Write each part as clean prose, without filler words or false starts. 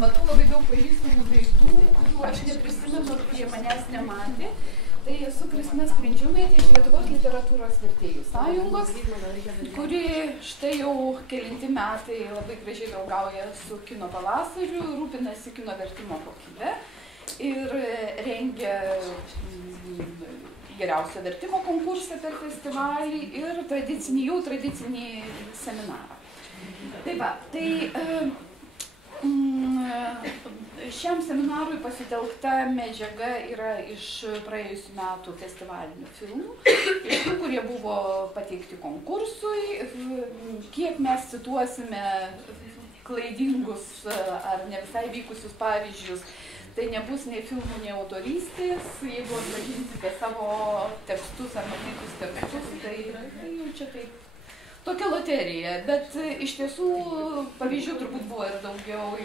matau labai daug pažįstamų veidų, kurių aš neprisimenu, kurie manęs nematė. Tai esu Kristina Sprindžiūnaitė iš Lietuvos literatūros vertėjų sąjungos, kuri štai jau kelinti metai labai gražiai draugauja su Kino pavasariu, rūpinasi kino vertimo kokybę ir rengia geriausio vertimo konkursą per festivalį ir tradicinį seminarą. Tai va, šiam seminarui pasitelkta medžiaga yra iš praėjusių metų festivalinių filmų, iš tų, kurie buvo pateikti konkursui. Kiek mes cituosime klaidingus ar ne visai vykusius pavyzdžius, tai nebus nei filmų, nei autorystės. Jeigu atpažinsite savo tekstus ar matytus tekstus, tai jau čia taip. Tokia loterija, bet iš tiesų pavyzdžių turbūt buvo ir daugiau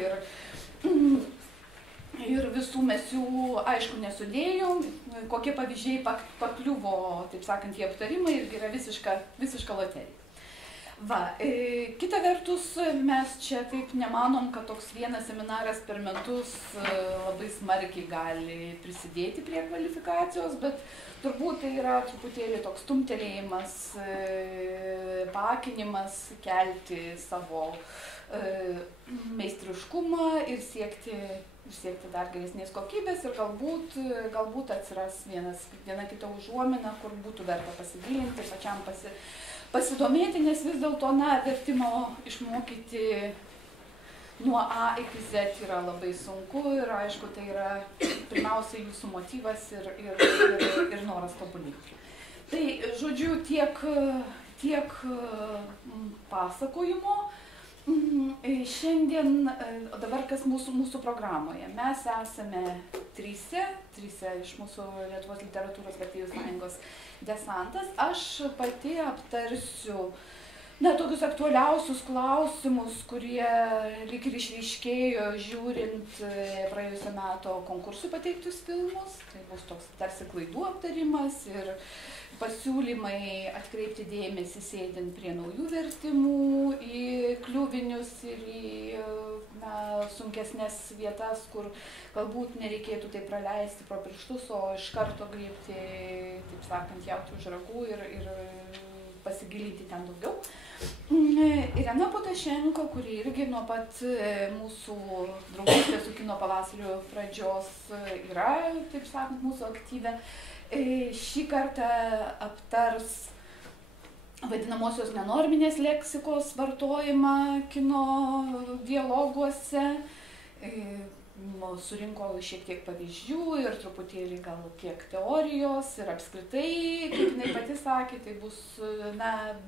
ir visų mes jų aišku nesudėjom, kokie pavyzdžiai pakliuvo, taip sakant, į aptarimą irgi yra visiška loterija. Va, kita vertus, mes čia taip nemanom, kad toks vienas seminaras per metus labai smarkiai gali prisidėti prie kvalifikacijos, bet turbūt tai yra truputėlį toks stumtelėjimas, paakinimas, kelti savo meistriškumą ir siekti dar geresnės kokybės ir galbūt atsiras viena kita užuomina, kur būtų verta pasigilinti, pačiam pasidomėti, nes vis dėlto, vertimo išmokyti nuo A iki Z yra labai sunku ir aišku, tai yra pirmiausia jūsų motyvas ir noras tobulėti. Tai, žodžiu, tiek pasakojimo. Šiandien, dabar kas mūsų programoje. Mes esame trise iš mūsų Lietuvos literatūros vertėjų sąjungos desantas. Aš pati aptarsiu tokius aktualiausius klausimus, kurie lyg ir išryškėjo žiūrint praėjusio meto konkursų pateiktus filmus. Tai bus toks tarsi klaidų aptarimas ir pasiūlymai atkreipti dėmesį sėdint prie naujų vertimų į kliuvinius ir į sunkesnės vietas, kur galbūt nereikėtų tai praleisti pro pirštus, o iš karto griebti, taip sakant, jauti už ragų ir pasigilinti ten daugiau. Irena Potašenko, kuri irgi nuo pat mūsų draugystės su Kino pavasariu pradžios yra, taip sakant, mūsų aktyve, šį kartą aptars vadinamosios nenorminės leksikos vartojimą kino dialoguose. Surinko šiek tiek pavyzdžių ir truputėlį gal kiek teorijos ir apskritai, kaip jinai pati sakė, tai bus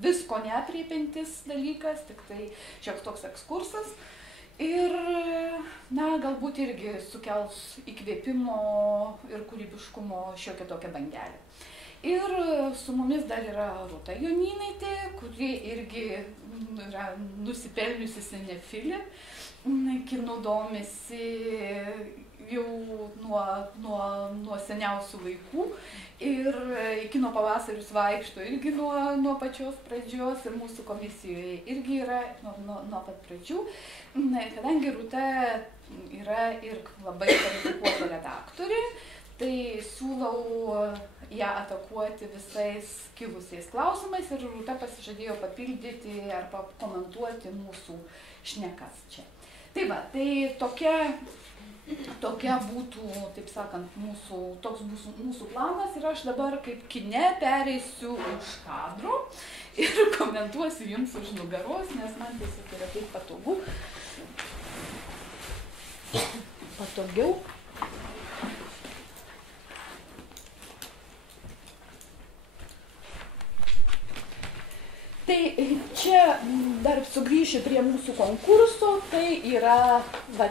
visko neapriepiantis dalykas, tik tai šioks toks ekskursas. Ir, galbūt irgi sukels įkvėpimo ir kūrybiškumo šiokią tokią bangelę. Ir su mumis dar yra Rūta Jonynaitė, kuri irgi yra nusipelniusi sinefilė, kinu domisi jau nuo seniausių laikų ir Kino pavasarius vaikšto irgi nuo pačios pradžios ir mūsų komisijoje irgi yra nuo pat pradžių. Kadangi Rūta yra ir labai kvalifikuota redaktorė, tai siūlau ją atakuoti visais kilusiais klausimais ir Rūta pasižadėjo papildyti arba komentuoti mūsų šnekas čia. Tai va, tai tokia būtų, taip sakant, toks bus mūsų planas ir aš dabar kaip kine pereisiu už kadro ir komentuosiu jums už nugaros, nes man tiesiog yra taip patogiau. Tai čia dar sugrįšiu prie mūsų konkurso, tai yra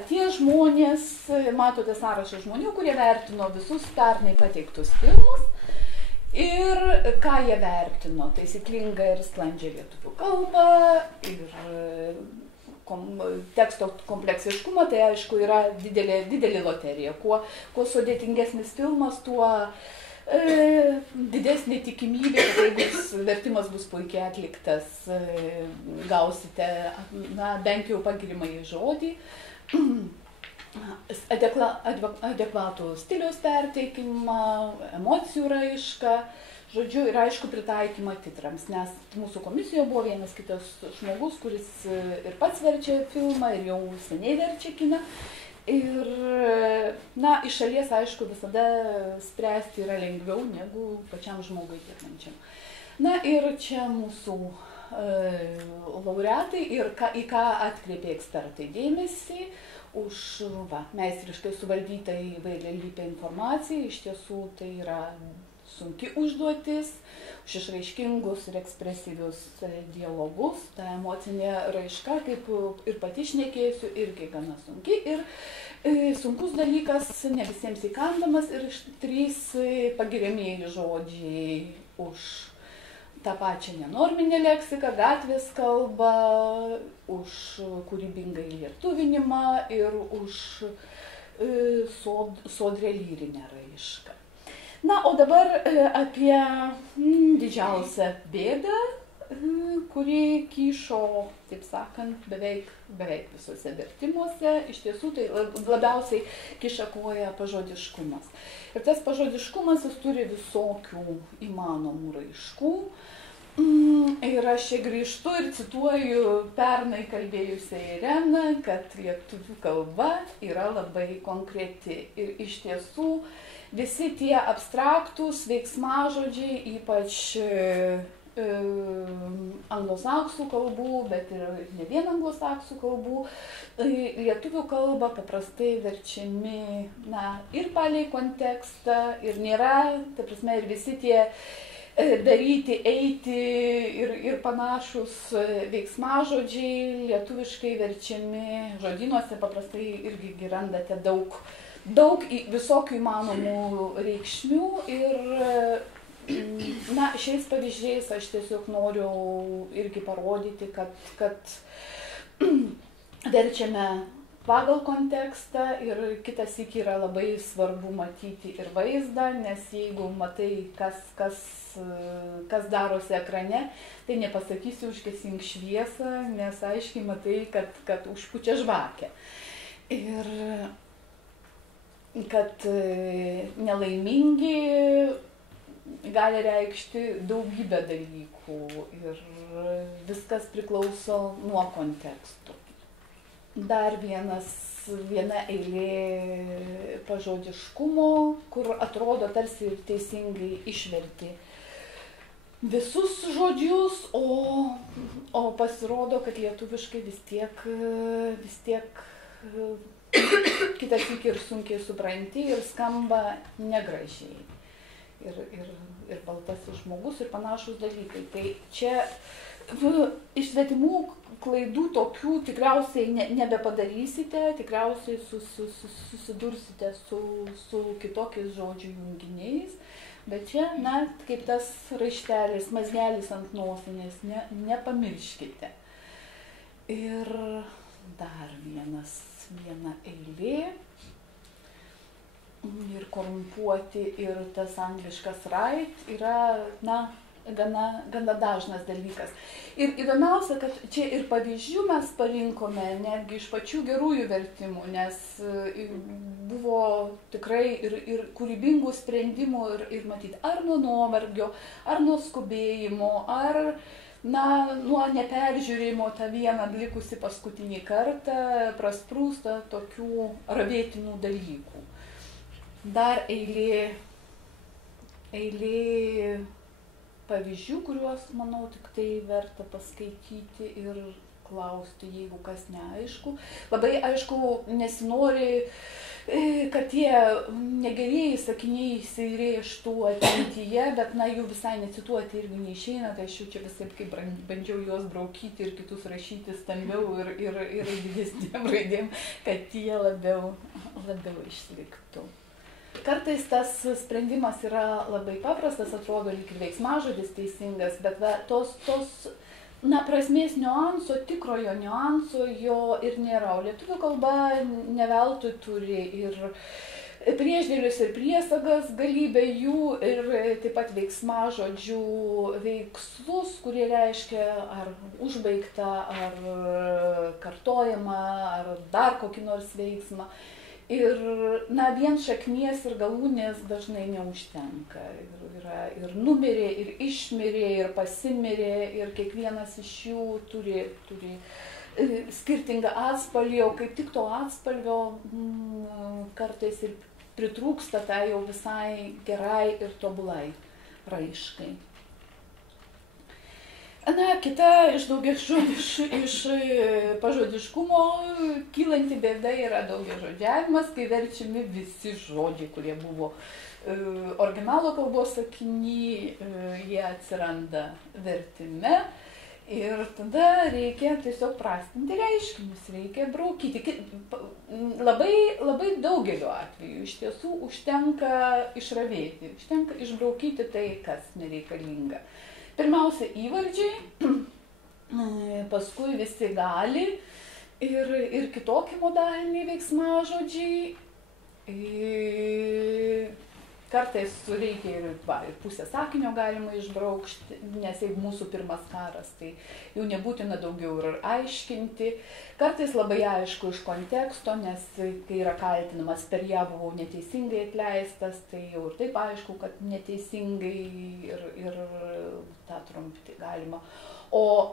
tie žmonės, matote sąrašą žmonių, kurie vertino visus pernai pateiktus filmus ir ką jie vertino, taisyklinga ir sklandžia lietuvių kalba ir teksto kompleksiškumą, tai aišku yra didelė loterija. Kuo sudėtingesnis filmas, tuo didesnė tikimybė, kad jeigu vertimas bus puikiai atliktas, gausite bent jau pagirimąjį žodį. adekvatų stiliaus perteikimą, emocijų raišką, žodžiu, ir aišku pritaikymą titrams, nes mūsų komisijoje buvo vienas kitas žmogus, kuris ir pats verčia filmą, ir jau seniai verčia kiną. Ir, na, iš šalies, aišku, visada spręsti yra lengviau negu pačiam žmogui dirbančiam. Na ir čia mūsų laureatai ir į ką atkreipė ekspertai dėmesį už meistriškai suvaldytą įvairialypę informaciją. Iš tiesų tai yra sunki užduotis, už išraiškingus ir ekspresyvius dialogus. Ta emocinė raiška, kaip ir pati šnekėsiu, irgi gana sunki. Ir sunkus dalykas, ne visiems įkandamas, ir 3 pagiriamieji žodžiai už tą pačią nenorminę leksiką, gatvės kalbą, už kūrybingą lietuvinimą ir už sodrią lyrinę raišką. Na, o dabar apie didžiausią bėdą, kuri kyšo, taip sakant, beveik visuose vertimuose. Iš tiesų, tai labiausiai kiša koją pažodiškumas. Ir tas pažodiškumas, jis turi visokių įmanomų raiškų. Ir aš čia grįžtu ir cituoju pernai kalbėjusią Ireną, kad lietuvių kalba yra labai konkreti. Ir iš tiesų visi tie abstraktūs veiksmažodžiai, ypač anglosaksų kalbų, bet ir ne vien anglosaksų kalbų, lietuvių kalbą paprastai verčiami, na, ir palei kontekstą, ir nėra, ta prasme, ir visi tie daryti, eiti ir panašus veiksmažodžiai lietuviškai verčiami žodynuose paprastai irgi randate daug visokių įmanomų reikšmių. Ir na, šiais pavyzdžiais aš tiesiog noriu irgi parodyti, kad verčiame pagal kontekstą ir kitas syk yra labai svarbu matyti ir vaizdą, nes jeigu matai, kas darosi ekrane, tai nepasakysi užgesink šviesą, nes aiškiai matai, kad užpučia žvakę. Ir kad nelaimingi gali reikšti daugybę dalykų ir viskas priklauso nuo kontekstų. Dar viena eilė pažodiškumo, kur atrodo tarsi ir teisingai išverti visus žodžius, o pasirodo, kad lietuviškai vis tiek kitas ir sunkiai supranti ir skamba negražiai. Ir baltasis žmogus ir panašus dalykai. Tai čia iš svetimų klaidų tokių tikriausiai nebepadarysite, tikriausiai susidursite su kitokiais žodžių junginiais, bet čia, na, kaip tas raištelis, mazgelis ant nosinės, nepamirškite. Ir dar viena eilė. Ir korumpuoti, ir tas angliškas right yra, na, gana dažnas dalykas. Ir įdomiausia, kad čia ir pavyzdžių mes parinkome netgi iš pačių gerųjų vertimų, nes buvo tikrai ir kūrybingų sprendimų ir matyti ar nuo nuovargio, ar nuo skubėjimo, ar nuo neperžiūrėjimo tą vieną likusį paskutinį kartą prasprūsta tokių ravėtinų dalykų. Dar eilė pavyzdžių, kuriuos, manau, tik tai verta paskaityti ir klausti, jeigu kas neaišku. Labai aišku, nesinori, kad tie negerieji sakiniai įsirėžtų atmintyje, bet, na, jų visai necituoti irgi neišeina, tai aš jau čia visaip kaip bandžiau juos braukyti ir kitus rašyti stambiau ir didesnėm raidėm, kad jie labiau išliktų. Kartais tas sprendimas yra labai paprastas, atrodo lyg ir veiksmažodis teisingas, bet tos prasmės niuanso, tikrojo niuanso jo ir nėra. O lietuvių kalba ne veltui turi ir priešdėlius ir priesagas, galybę jų, ir taip pat veiksmažodžių veikslus, kurie reiškia ar užbaigtą, ar kartojimą, ar dar kokį nors veiksmą. Ir, vien šaknies ir galūnės dažnai neužtenka. Yra ir numirė, ir išmirė, ir pasimirė, ir kiekvienas iš jų turi skirtingą atspalvį, o kaip tik to atspalvio kartais ir pritrūksta tai jau visai gerai ir tobulai raiškai. Kita iš pažodiškumo kylanti bėda yra daugiažodžiavimas, kai verčiami visi žodžiai, kurie buvo originalo kalbos sakiny, jie atsiranda vertime ir tada reikia tiesiog prastinti reiškinius, reikia braukyti. Labai daugeliu atveju iš tiesų užtenka išravėti, užtenka išbraukyti tai, kas nereikalinga. Pirmiausia įvardžiai, paskui visi gali ir kitokie modaliniai veiksmažodžiai. Kartais reikia ir pusę sakinio galima išbraukti, nes jeigu mūsų pirmas karas, tai jau nebūtina daugiau ir aiškinti. Kartais labai aišku iš konteksto, nes kai yra kaltinamas, per ją buvau neteisingai atleistas, tai jau ir taip aišku, kad neteisingai ir tą trumpti galima. O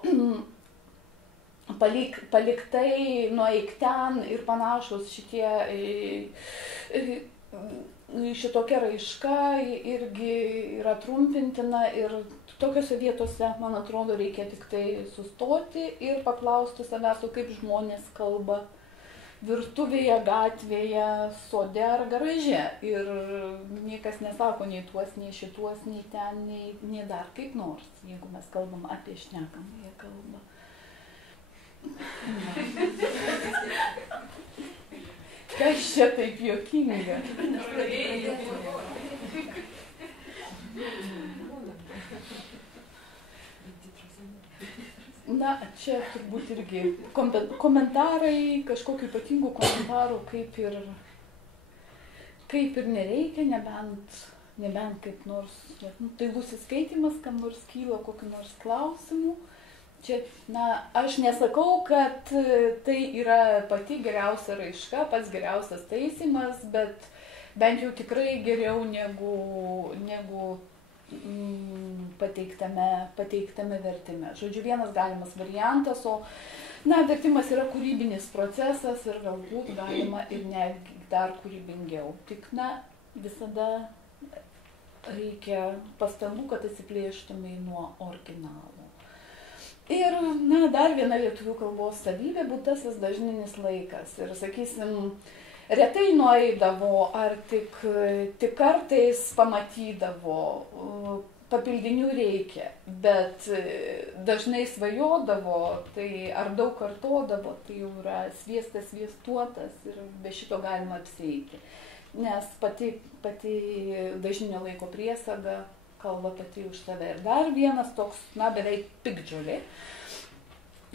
paliktai, nueik ten ir panašus šitokia raiška irgi yra trumpintina ir tokiose vietose, man atrodo, reikia tik tai sustoti ir paklausti savęs, kaip žmonės kalba virtuvėje, gatvėje, sode ar garaže. Ir niekas nesako nei tuos, nei šituos, nei ten, nei dar kaip nors, jeigu mes kalbam apie šnekamąją kalbą. Kas čia taip juokinga? Čia turbūt irgi komentarai, kažkokių ypatingų komentarų kaip ir nereikia, nebent kaip nors tailusis skaitymas, kam nors kyla kokiu nors klausimu. Čia, aš nesakau, kad tai yra pati geriausia raiška, pats geriausias taisymas, bet bent jau tikrai geriau negu pateiktame vertime. Žodžiu, vienas galimas variantas, o vertimas yra kūrybinis procesas ir galbūt galima ir netgi dar kūrybingiau. Tik, visada reikia pastangų, kad atsiplėštumai nuo originalo. Ir, dar viena lietuvių kalbos savybė – būtasis dažninis laikas. Ir, sakysim, retai nueidavo ar tik kartais pamatydavo, papildinių reikia, bet dažnai svajodavo, tai ar daug kartodavo, tai jau yra sviestas, sviestuotas ir be šito galima apsieiti. Nes pati dažninio laiko priesaga kalba pati už save. Ir dar vienas toks, beveik piktžolė,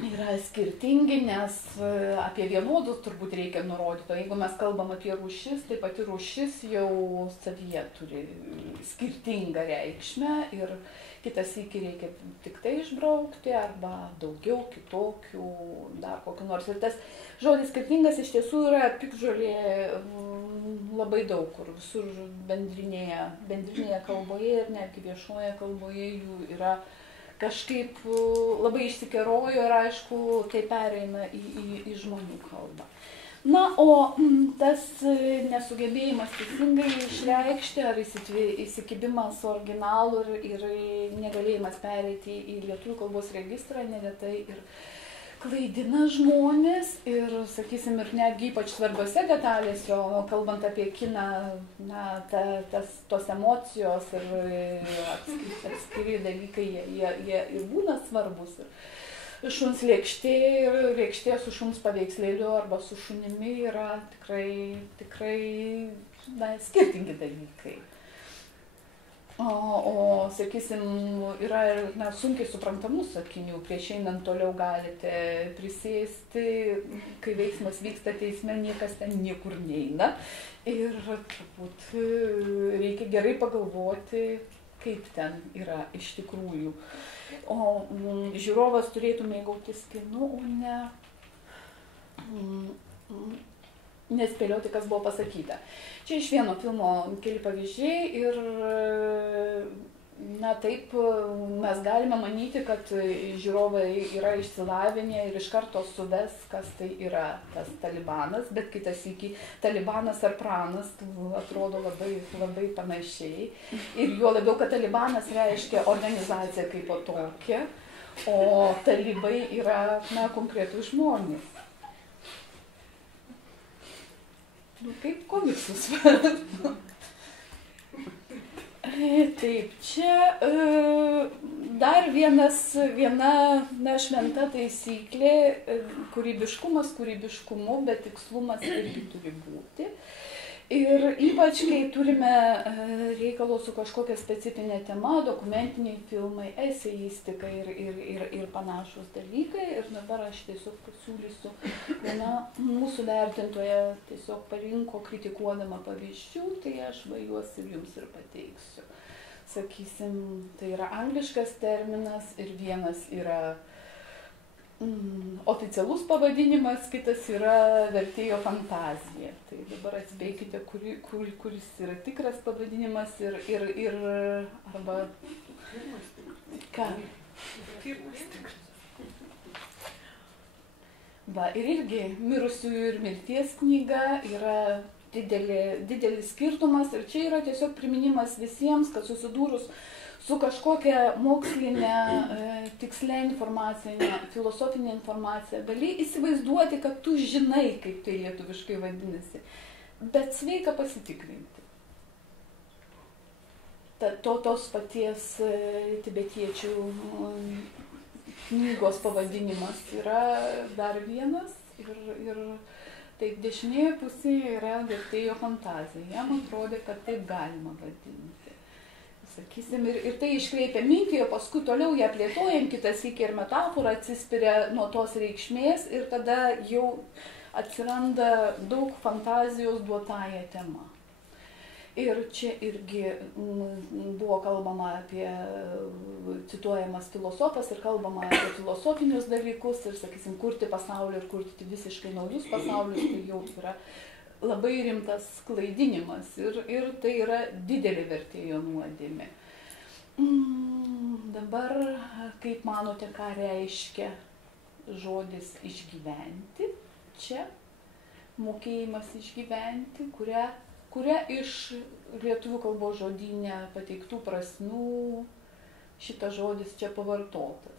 yra skirtingi, nes apie vienodus turbūt reikia nurodyti. O jeigu mes kalbam apie rūšis, tai pati rūšis jau savyje turi skirtingą reikšmę ir kitas sykį reikia tik tai išbraukti arba daugiau kitokių, dar kokių nors. Ir tas žodis skirtingas iš tiesų yra piktžolė labai daug kur, visur bendrinėje kalboje ir netgi viešoje kalboje jų yra kažkaip labai išsikerojo ir aišku, tai pereina į žmonių kalbą. O tas nesugebėjimas teisingai išreikšti ar įsikibimas originalų ir negalėjimas pereiti į lietuvių kalbos registrą neretai ir klaidina žmonės ir, sakysim, ir netgi ypač svarbiose detalėse, o kalbant apie kiną, tos emocijos ir atskiri dalykai, jie ir būna svarbus. Šuns lėkštė ir lėkštė su šuns paveikslėliu arba su šunimi yra tikrai skirtingi dalykai. O sakysim, yra ir sunkiai suprantamų sakinių, prieš einant toliau galite prisėsti, kai veiksmas vyksta teisme, niekas ten niekur neina. Ir turbūt reikia gerai pagalvoti, kaip ten yra iš tikrųjų. O žiūrovas turėtų mėgautis kinu, o nespėlioti, kas buvo pasakyta. Čia iš vieno filmo keli pavyzdžiai ir na taip mes galime manyti, kad žiūrovai yra išsilavinę ir iš karto suves, kas tai yra tas Talibanas, bet kitas iki Talibanas ar pranas atrodo labai, labai panašiai. Ir juo labiau, kad Talibanas reiškia organizaciją kaip po tokia, o talibai yra konkretus žmonės. Kaip komiksus. Taip, čia dar viena šventa taisyklė, kūrybiškumas kūrybiškumu, bet tikslumas irgi turi būti. Ir ypač, kai turime reikalo su kažkokia specifinė tema, dokumentiniai filmai, eseistika ir panašus dalykai. Ir dabar aš tiesiog pasiūlysiu, viena mūsų vertintoja tiesiog parinko kritikuodama pavyzdžių, tai aš juos ir jums ir pateiksiu. Sakysim, tai yra angliškas terminas ir vienas yra oficialus pavadinimas, kitas yra vertėjo fantazija. Tai dabar atspėkite, kuris yra tikras pavadinimas ir arba... Ką? Pirmas tikras. Va, ir irgi mirusiųjų ir mirties knyga yra didelis skirtumas ir čia yra tiesiog priminimas visiems, kad susidūrus su kažkokia mokslinė tikslia informacija, filosofinė informacija, gali įsivaizduoti, kad tu žinai, kaip tai lietuviškai vadinasi, bet sveika pasitikrinti. Tos paties tibetiečių knygos pavadinimas yra dar vienas ir taip dešinėje pusėje yra vertėjo fantazija. Jam atrodė, kad taip galima vadinti. Sakysim, ir tai iškreipia mintį, o paskui toliau ją plėtojam, kitas iki ir metafora atsispiria nuo tos reikšmės ir tada jau atsiranda daug fantazijos duotąją temą. Ir čia irgi buvo kalbama apie cituojamas filosofas ir kalbama apie filosofinius dalykus ir, sakysim, kurti pasaulį ir kurti visiškai naujus pasaulius, tai jau yra labai rimtas klaidinimas ir tai yra didelė vertėjo nuodėmė. Dabar, kaip manote, ką reiškia žodis išgyventi? Čia mokėjimas išgyventi, kuria iš lietuvių kalbos žodyne pateiktų prasmių šitas žodis čia pavartotas.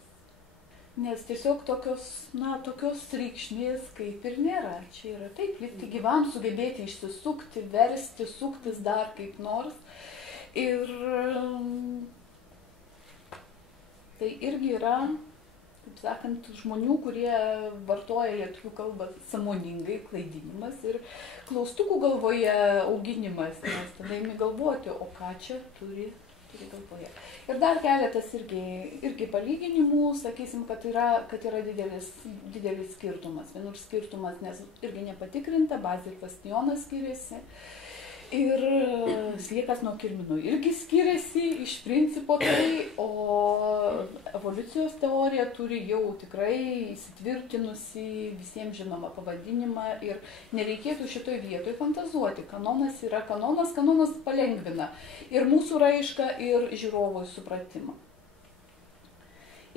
Nes tiesiog tokios reikšmės kaip ir nėra. Čia yra taip, likti gyvam, sugebėti išsisukti, versti, suktis dar kaip nors. Ir tai irgi yra, taip sakant, žmonių, kurie vartoja lietuvių kalbą sąmoningai, klaidinimas ir klaustukų galvoje auginimas. Nes tada imi galvoti, o ką čia turi galvoje. Ir dar keletas irgi palyginimų, sakysim, kad yra didelis skirtumas. Vienur skirtumas, nes irgi nepatikrinta, bazė ir bastionas skiriasi. Ir sliekas nuo kirminų irgi skiriasi iš principo tai, o evoliucijos teorija turi jau tikrai įsitvirtinusi visiems žinomą pavadinimą ir nereikėtų šitoj vietoj fantazuoti. Kanonas yra kanonas, kanonas palengvina ir mūsų raišką, ir žiūrovui supratimą.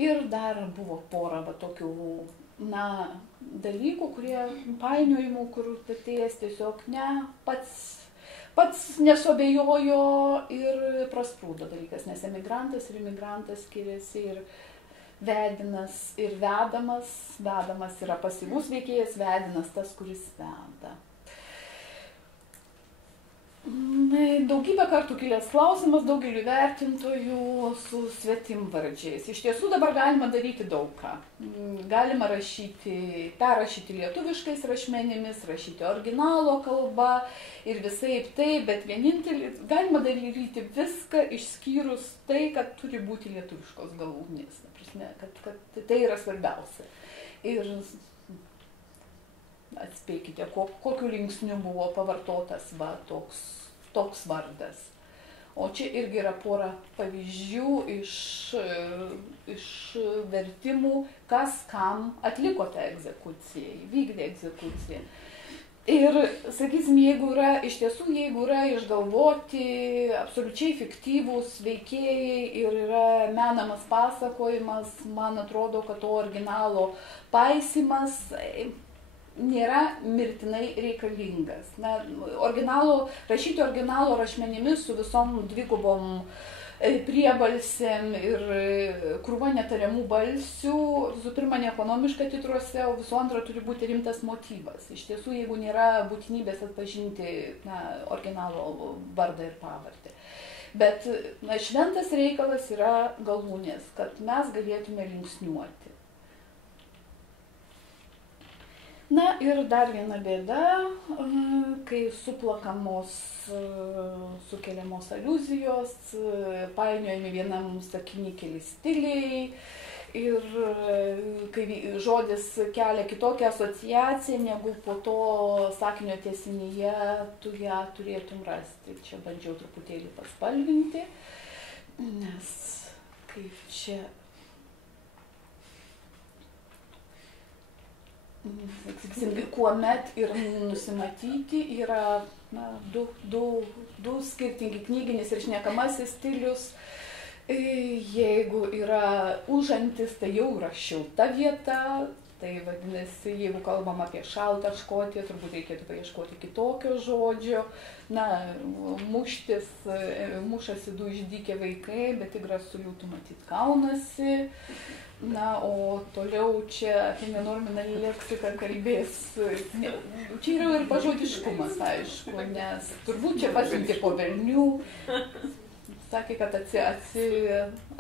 Ir dar buvo pora tokių dalykų, kurie painiojimų, kur vertėjas tiesiog pats nesuabejojo ir prasprūdo dalykas, nes emigrantas ir imigrantas skiriasi ir vedinas ir vedamas. Vedamas yra pasyvus veikėjas, vedinas tas, kuris veda. Daugybę kartų kilęs klausimas daugeliu vertintojų su svetimvardžiais. Iš tiesų dabar galima daryti daug ką. Galima perrašyti lietuviškais rašmenimis, rašyti originalo kalba ir visaip taip, bet vienintelį galima daryti viską išskyrus tai, kad turi būti lietuviškos galūnės. Kad tai yra svarbiausia. Ir atspėkite, kokiu linksniu buvo pavartotas toks vardas. O čia irgi yra pora pavyzdžių iš vertimų, kas kam atliko tą egzekuciją, įvykdė egzekuciją. Ir, sakysim, jeigu yra išgalvoti absoliučiai fiktyvūs veikėjai ir yra menamas pasakojimas, man atrodo, kad to originalo paisymas nėra mirtinai reikalingas. Na, rašyti originalo rašmenimis su visom dvigubom priebalsėm ir krūva netariamų balsių, visų pirma, neekonomiška titruose, o visų antra turi būti rimtas motyvas. Iš tiesų, jeigu nėra būtinybės atpažinti originalo vardą ir pavardę. Bet šventas reikalas yra galūnės, kad mes galėtume linksniuoti. Na ir dar viena bėda, kai suplakamos, sukeliamos aliuzijos, painiojami vienam sakiny keli stiliai ir kai žodis kelia kitokią asociaciją, negu po to sakinio tęsinyje tu ją turėtum rasti. Čia bandžiau truputėlį paspalvinti, nes kaip čia kuomet ir nusimatyti yra du skirtingi knyginis ir šnekamasis stilius. Jeigu yra užantis, tai jau yra šilta vieta. Tai vadinasi, jeigu kalbam apie šaltą Škotiją, turbūt reikėtų paieškoti kitokio žodžio. Na, muštis, mušasi du išdykę vaikai, bet tigras su liūtu matyt kaunasi. Na, o toliau čia apie nenorminalį leksiką kalbės. Čia yra ir pažodiškumas, aišku, nes turbūt čia pasiuntė po velnių. Sakė, kad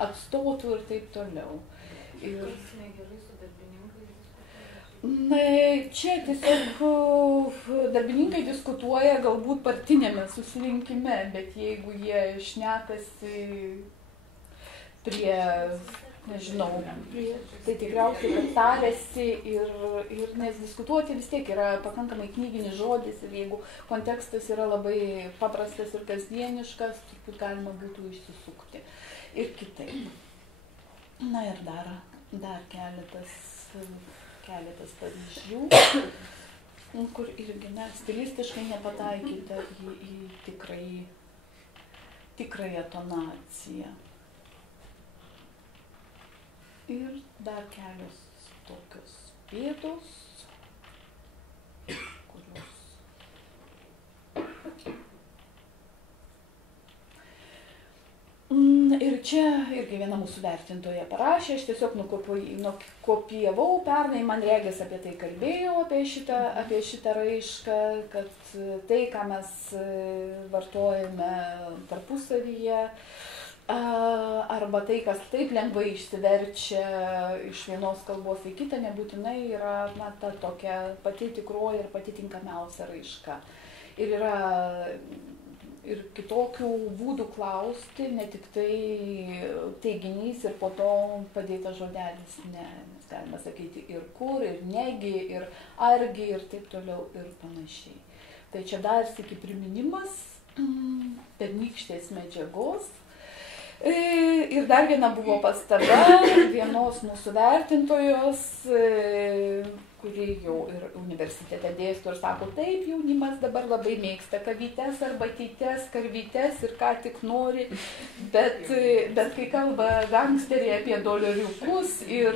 atstotų ir taip toliau. Ir čia tiesiog darbininkai diskutuoja galbūt partinėme susirinkime, bet jeigu jie šnekasi prie, nežinau, tai tikriausiai, kad tarėsi ir nes diskutuoti vis tiek yra pakankamai knyginis žodis ir jeigu kontekstas yra labai paprastas ir kasdieniškas, turbūt galima būtų išsisukti ir kitaip. Na ir dar keletas pavyzdžių, kur irgi stilistiškai nepataikyta į tikrąją tonaciją. Ir dar kelios tokios bėdos, kurios ir čia irgi viena mūsų vertintoja parašė, aš tiesiog nukopijavau pernai, man regis apie tai kalbėjau, apie šitą raišką, kad tai, ką mes vartojame tarpusavyje, arba tai, kas taip lengvai išsiverčia iš vienos kalbos į kitą, nebūtinai yra ta tokia pati tikroji ir pati tinkamiausia raiška. Ir yra ir kitokių būdų klausti, ne tik tai teiginys ir po to padėtas žodelis, ne, mes galime sakyti ir kur, ir negi, ir argi, ir taip toliau, ir panašiai. Tai čia dar sykį priminimas pernykštės medžiagos. Ir dar viena buvo pastaba vienos mūsų vertintojos, kuri jau ir universitete dėsto ir sako, taip, jaunimas dabar labai mėgsta kavytes, arbatytes, karvytes ir ką tik nori, bet kai kalba gangsteriai apie doleriukus ir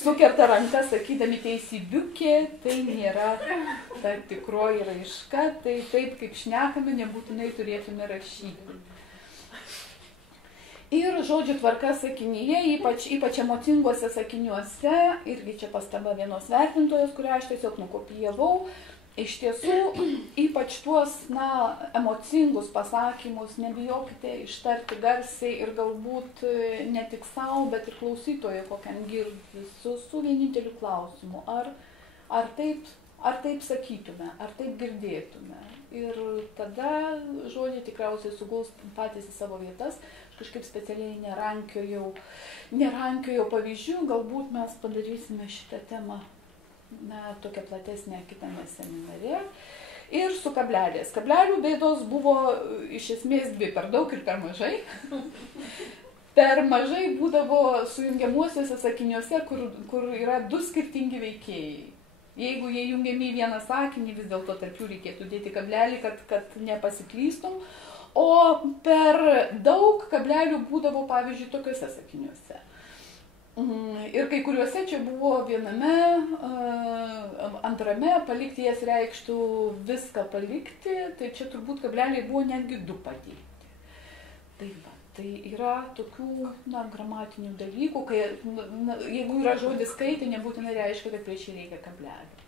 sukerta rankas sakydami teisibiukė, tai nėra ta tikroji raiška, tai taip kaip šnekame, nebūtinai turėtume rašyti. Ir žodžių tvarka sakinyje, ypač emocinguose sakiniuose, irgi čia pastaba vienos vertintojos, kurią aš tiesiog nukopijavau, iš tiesų, ypač tuos, emocingus pasakymus nebijokite ištarti garsiai ir galbūt ne tik savo, bet ir klausytojui, kokiam girdi, su vieninteliu klausimu, ar taip sakytume, ar taip girdėtume. Ir tada žodžiai tikriausiai suguls patys į savo vietas. Kažkaip specialiai nerankiojo pavyzdžių, galbūt mes padarysime šitą temą tokią platesnę kitame seminare. Ir su kablelės. Kablelių bėdos buvo iš esmės dvi, per daug ir per mažai. Per mažai būdavo sujungiamuosiuose sakiniuose, kur yra du skirtingi veikėjai. Jeigu jie jungiami į vieną sakinį, vis dėlto tarp jų reikėtų dėti kablelį, kad nepasiklystum. O per daug kablelių būdavo, pavyzdžiui, tokiuose sakiniuose. Ir kai kuriuose čia buvo viename, antrame, palikti jas reikštų viską palikti, tai čia turbūt kableliai buvo netgi 2 padėti. Tai yra tokių gramatinių dalykų, kai jeigu yra žodis skaitė, nebūtinai reiškia, kad prieš jį reikia kablelio.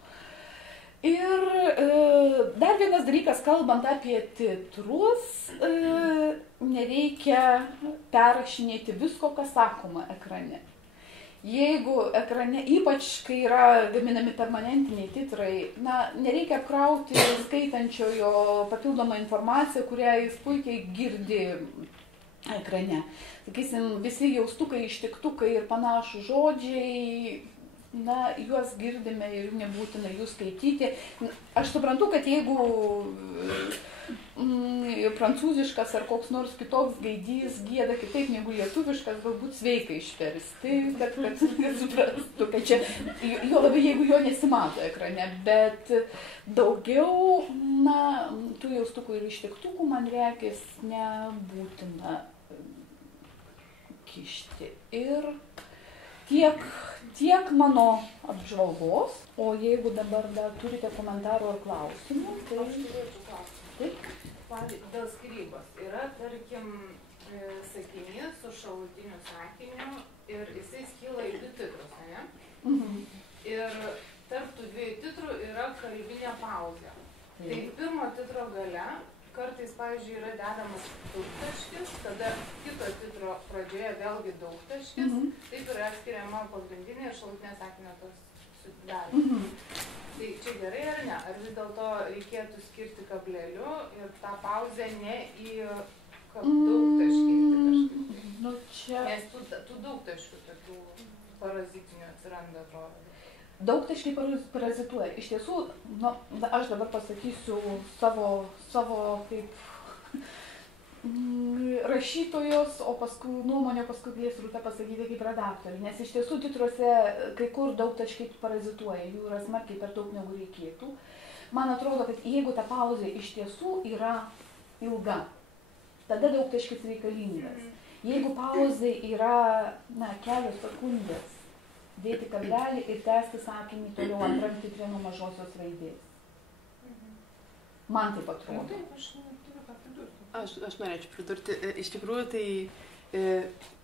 Ir dar vienas dalykas, kalbant apie titrus, nereikia perrašinėti visko, kas sakoma ekrane. Jeigu ekrane, ypač kai yra gaminami permanentiniai titrai, nereikia apkrauti skaitančiojo papildomą informaciją, kurią jis puikiai girdi ekrane. Sakysim, visi jaustukai, ištiktukai ir panašų žodžiai, juos girdime ir nebūtina jų skaityti. Aš suprantu, kad jeigu prancūziškas ar koks nors kitoks gaidys gieda kitaip negu lietuviškas, galbūt sveika išversti, kad suprastų, kad čia, jo labai jeigu jo nesimato ekrane, bet daugiau, tų jaustukų ir ištiktukų man reikės nebūtina kišti. Ir tiek mano apžvalgos, o jeigu dabar dar turite komentarų ar klausimų, tai... Aš turėčiau klausimą. Pavyzdžiui, dėl skyrybos yra, tarkim, sakinys su šalutiniu sakiniu ir jisai skyla į 2 titrus, ne? Ir tarp tų 2 titrų yra kalbinė pauzė. Tai pirmo titro gale kartais, pavyzdžiui, yra dedamas daugtaškis, tada kito titro pradžioje vėlgi daugtaškis, taip yra atskiriama pagrindinė ir šalutinė sakinio tos sudarimas. Tai čia gerai ar ne? Ar vis dėlto reikėtų skirti kableliu ir tą pauzę ne į daugtaškinti kažkaip? Nes tų daugtaškių tokių parazitinių atsiranda, atrodo. Daugtaškiai parazituoja. Iš tiesų, aš dabar pasakysiu savo kaip rašytojos, o paskui nuomonę paskui galės Rūta pasakyti kaip redaktorė. Nes iš tiesų titruose kai kur daugtaškiai parazituoja, jų yra smarkiai per daug negu reikėtų. Man atrodo, kad jeigu ta pauzė iš tiesų yra ilga, tada daugtaškis reikalingas. Jeigu pauzė yra kelios sekundės, dėti kablelį ir tęsti sakinį toliau antram titre nuo mažosios raidės. Man taip atrodo. Aš norėčiau pridurti. Iš tikrųjų, tai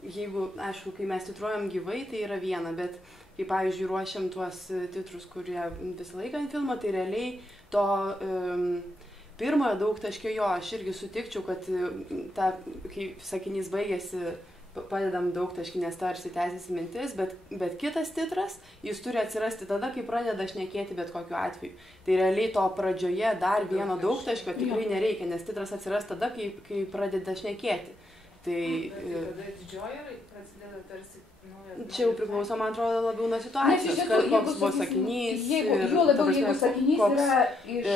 jeigu, aišku, kai mes titruojam gyvai, tai yra viena, bet kai, pavyzdžiui, ruošiam tuos titrus, kurie visą laiką ant filmo, tai realiai to pirmojo daugtaškio jo, aš irgi sutikčiau, kad kai sakinys baigėsi, padedam daugtaškį, nes tarsi tęsiasi mintis, bet kitas titras, jis turi atsirasti tada, kai pradeda šnekėti bet kokiu atveju. Tai realiai to pradžioje dar vieno daugtaškio tikrai nereikia, nes titras atsiras tada, kai pradeda šnekėti. Tai tada didžioji prasideda tarsi čia jau priklauso, man atrodo, labiau nuo situacijos, koks buvo sakinys,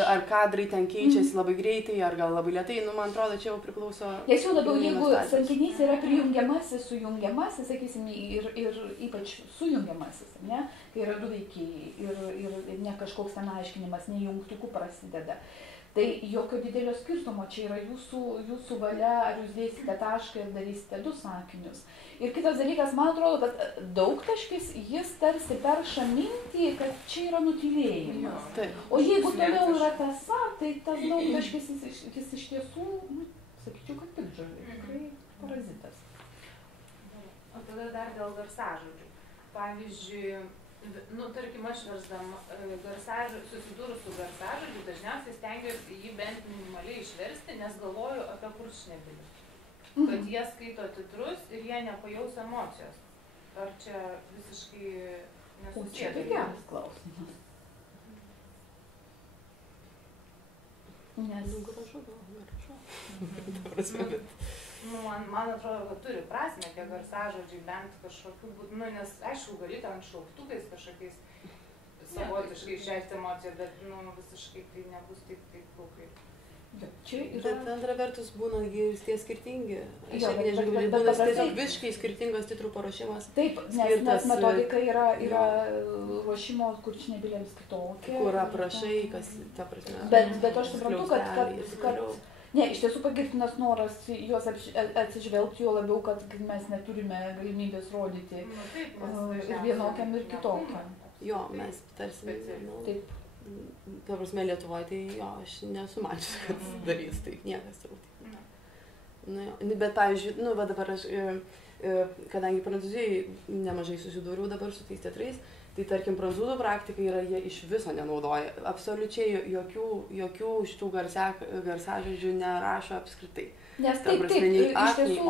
ar kadrai ten keičiasi labai greitai, ar gal labai lėtai, man atrodo, čia jau priklauso. Nes jau labiau, jeigu sakinys yra prijungiamasis, sujungiamasis, sakysim, ir ypač sujungiamasis, ne, kai yra 2 veikėjai ir ne kažkoks ten aiškinimas, ne jungtukų prasideda. Tai jokio didelio skirtumo, čia yra jūsų valia, ar jūs dėsite tašką ir darysite 2 sakinius. Ir kitas dalykas, man atrodo, kad daugtaškis, jis tarsi perša mintį, kad čia yra nutylėjimas. O jeigu toliau yra tiesa, tai tas daugtaškis, jis iš tiesų, sakyčiau, kad piktžolė, tikrai parazitas. O tada dar dėl garsažodžių. Pavyzdžiui, tarkim, aš versdama susidūrus su garsažodžiu, dažniausiai stengiuosi jį bent minimaliai išversti, nes galvoju apie kurčnebylius. Kad jie skaito titrus ir jie nepajaus emocijos. Ar čia visiškai nesusiję? O čia tai geras klausimas. Man atrodo, kad turi prasmę tie garsažodžiai bent kažkokiu būdu, nes aišku, gali ten šauktukais kažkokiais savotiškai išreikšti emociją, bet visiškai tai nebus taip kaip. čia yra... Bet antra vertus būna tie skirtingi. Aš Jo, irgi nežinau, bet būna paprastai- tiesiog visiškai skirtingas titrų paruošimas. Taip, nes metodika yra ruošimo kurčnebylėms kitokia. Kur aprašai, kas ta prasme. Bet aš suprantu, kad ne, iš tiesų pagirtinas noras juos atsižvelgti, jo labiau, kad mes neturime galimybės rodyti ir vienokiam, ir kitokiam. Jo, mes tarsi, Taip. ta prasme, Lietuvoje, tai jo, aš nesu mačius, kad darys taip, niekas turbūt. Nu, bet, pavyzdžiui, va dabar aš, kadangi Prancūzijai nemažai susidūriau dabar su tais teatrais, tai tarkim, prancūzų praktika yra, jie iš viso nenaudoja. Absoliučiai jokių šitų garsažodžių nerašo apskritai. Nes taip, iš tiesų,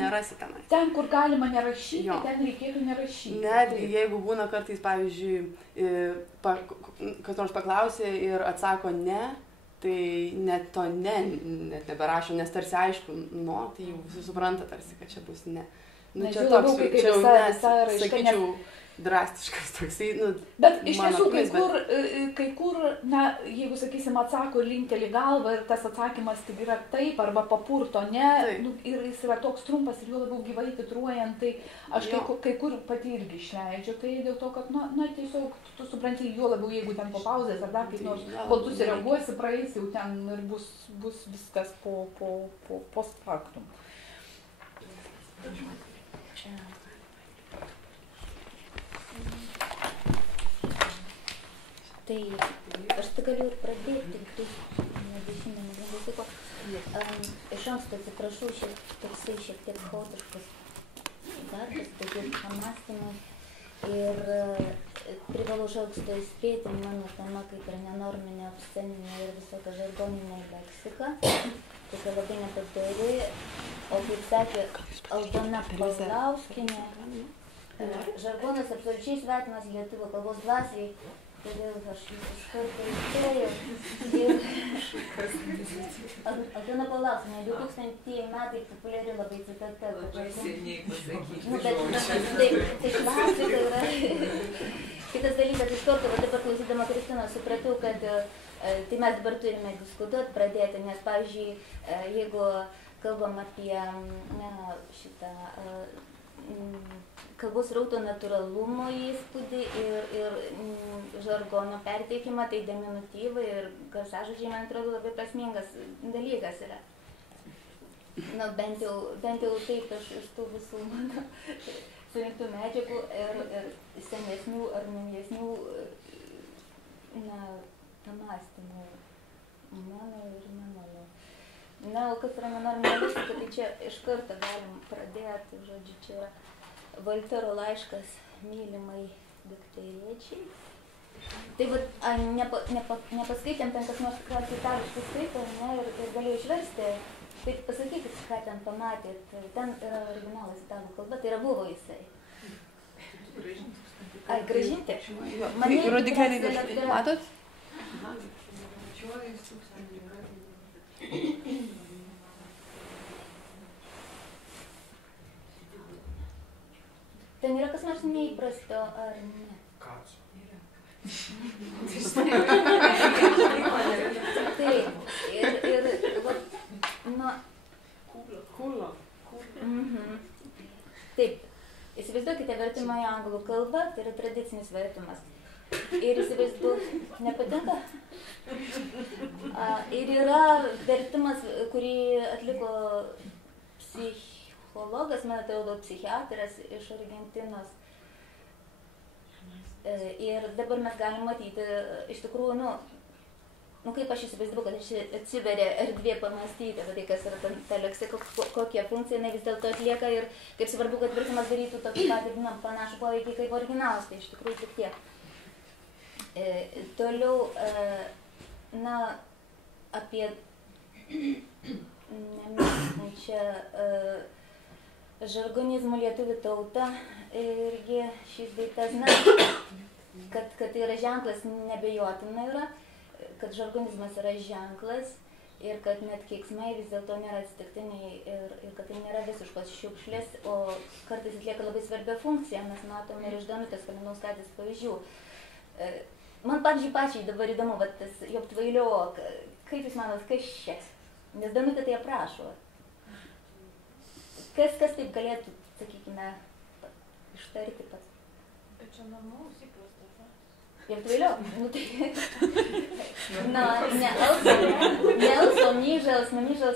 nerasi tenai. Ten, kur galima nerašyti, ten reikėtų nerašyti. Netgi jeigu būna kartais, pavyzdžiui, kas nors paklausė ir atsako ne, tai net to net neberašo, nes tarsi aišku, tai jau visi supranta tarsi, kad čia bus ne. Nu, čia toks, čia jau net, sakyčiau, drastiškas toksai, Bet iš tiesų, kai kur, na, jeigu, sakysim, atsako ir linkteli galvą ir tas atsakymas tai yra taip arba papurto ne, ir jis yra toks trumpas ir juo labiau gyvai titruojant, tai aš kai kur pati irgi išleidžiu, tai dėl to, kad, na, tiesiog tu supranti, juo labiau, jeigu ten po pauzės ar dar kaip nors, kol tu sureaguosi, praeis jau ten ir bus viskas po post factum. Tai aš tai galiu ir pradėti, nebežinau, iš anksto atsiprašau, toksai šiek tiek chaotiškas darbas, daugiau pamastymai ir privalau iš anksto įspėti, mano tema kaip ir nenorminė, obsceninė ir visokia žargoninė leksika, tokia labai nepadori, o kaip sakė Aldona Paulauskienė, žargonas absoliučiai svetimas lietuvių kalbos dvasiai. Todėl aš iš karto įspėjau ir Aldona Paulauskienė, 2000 metai populiari labai citata. Labai seniai pasakyti. Tai klasika yra. Kitas dalykas, iš karto, dabar klausydama Kristinos, supratau, kad tai mes dabar turime diskutuoti, pradėti, nes, pavyzdžiui, jeigu kalbam apie šitą kalbos rauto natūralumo įspūdį ir žargono perteikimą, tai deminutyvai ir garsažodžiai, man atrodo, labai prasmingas dalykas yra. Na, bent jau taip aš iš tų visų mano surinktų medžiagų ir senesnių ar naujesnių pamąstymų mano ir nemano. Na, o kas yra nenorminė leksika, tai čia iš karto galim pradėti, žodžiu, čia yra Voltero laiškas mylimai dukterėčiai. Tai nepaskaitėm ten kas nors ką itališkai skaito, ir galėjau išversti. Tai pasakykit, ką ten pamatėt. Ten yra originalas italų kalba, tai yra buvo jisai. Ai, grąžinti? Rodikliai matot? Ten yra kas nors neįprasto, ar ne? Kaco. Taip, ir nuo... Kūlo. Taip, įsivaizduokite vertimą į anglų kalbą, tai yra tradicinis vertimas. Ir įsivaizduok, nepatinka? Ir yra vertimas, kurį atliko psichologas, man atrodo, psichiatras iš Argentinos. Ir dabar mes galim matyti, iš tikrųjų, kaip aš įsivaizduoju, kad atsiveria erdvė pamastyti apie tai, kas yra ta leksika, kokią funkciją jinai vis dėlto atlieka ir kaip svarbu, kad vertimas darytų tokį patį panašų poveikį kaip originalas, tai iš tikrųjų tik tiek. Toliau, apie nemėgstančią žargonizmų lietuvių tautą irgi šis beitas, kad tai yra ženklas nebejotina yra, kad žargonizmas yra ženklas ir kad net keiksmai vis dėlto nėra atsitiktiniai ir kad tai nėra visiškos šiukšlės, o kartais atlieka labai svarbią funkciją, mes matome ir iš Danutės Kalinauskaitės pavyzdžių. Man pačiai dabar įdomu, tas Joptvailiok, kaip jūs manot, kas čia? Nes Danutė tai aprašo. Kas taip galėtų, sakykime, ištarti pats? Bet čia normalus įprastas žodis. Ir vėliau, nu tai... Na, ne Elso, Myžals,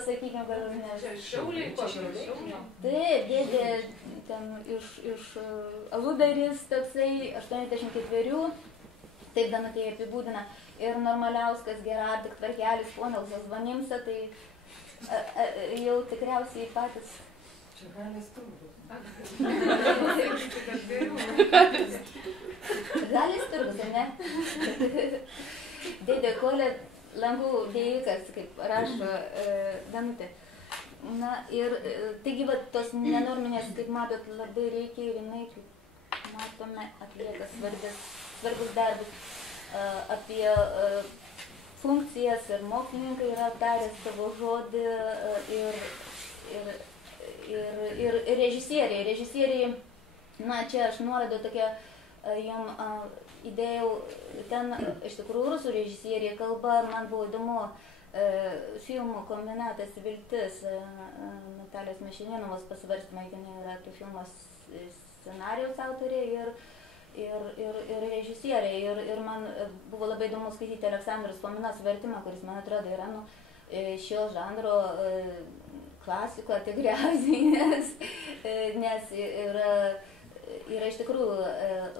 sakykime, gal ne... Čia Šiauliai, Šiauliai. Taip, dėdė ten iš Aludaris toksai, 84, taip Danutė apibūdina. Ir Normaliauskas, Gerardik, Tvarkelis, Ponelsas, Vanimsa, tai jau tikriausiai patys. Čia Galės turgus. Galės turgus, ar ne? Dėdė Kolė, langų dėjikas, kaip rašo Danutė. Na ir taigi va tos nenorminės, kaip matot, labai reikia ir jinai, kaip matome, atlieka svarbus darbus. Apie funkcijas ir mokslininkai yra aptarę savo žodį ir režisieriai. Režisieriai, na čia aš nuorodą tokia jam įdėjau, ten iš tikrųjų rusų režisieriai kalba, man buvo įdomu filmų kombinatas Viltis, Natalijos Mešininovos pasvarstymai, ten yra tų filmo scenarijaus autorė ir režisieriai. Ir man buvo labai įdomu skaityti Aleksandros Fominos vertimą, kuris, man atrodo, yra šio žanro klasiko tikriausiai, nes yra iš tikrųjų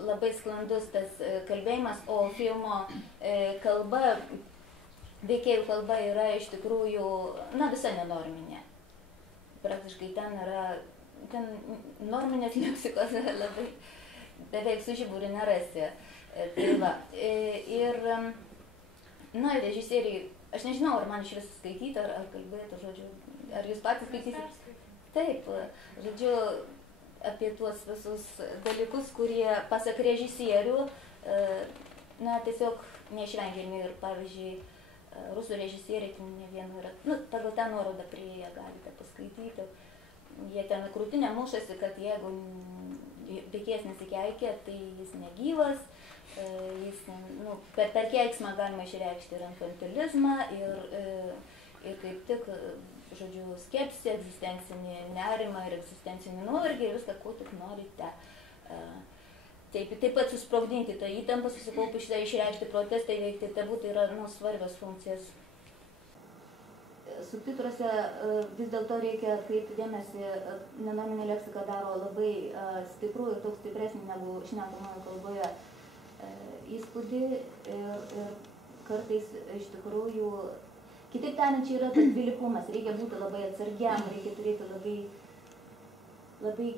labai sklandus tas kalbėjimas, o filmo kalba, veikėjų kalba yra iš tikrųjų, na, visa nenorminė. Praktiškai ten norminės leksikos labai beveik su žibūri nerasi. Tai va. Ir, na, režisieriai, aš nežinau, ar man iš vis skaityti, ar kalbėti, žodžiu, ar jūs patys skaitysite? Taip, žodžiu, apie tuos visus dalykus, kurie, pasak režisierių, na, tiesiog neišvengiami ir, pavyzdžiui, rusų režisieriai, tai ne vienu yra, nu, pagal tą nuorodą prie jie galite paskaityti. Jie ten krūtinę mušasi, kad jeigu veikėjas nesikeikia, tai jis negyvas, jis, nu, per keiksmą galima išreikšti ir infantilizmą, ir kaip tik, žodžiu, skepsį, egzistencinį nerimą ir egzistencinį nuovargį ir viską, ko tik norite. Taip pat susprogdinti tą įtampą, susikaupti šitą, išreikšti protestą, įveikti tabų, tai yra, nu, svarbios funkcijas. Subtitruose vis dėlto reikia atkreipti dėmesį, nenorminė leksika daro labai stiprų ir daug stipresnį negu šnekamoje kalboje įspūdį ir kartais iš tikrųjų, kitaip tariant, čia yra tas dvilypumas, reikia būti labai atsargiam, reikia turėti labai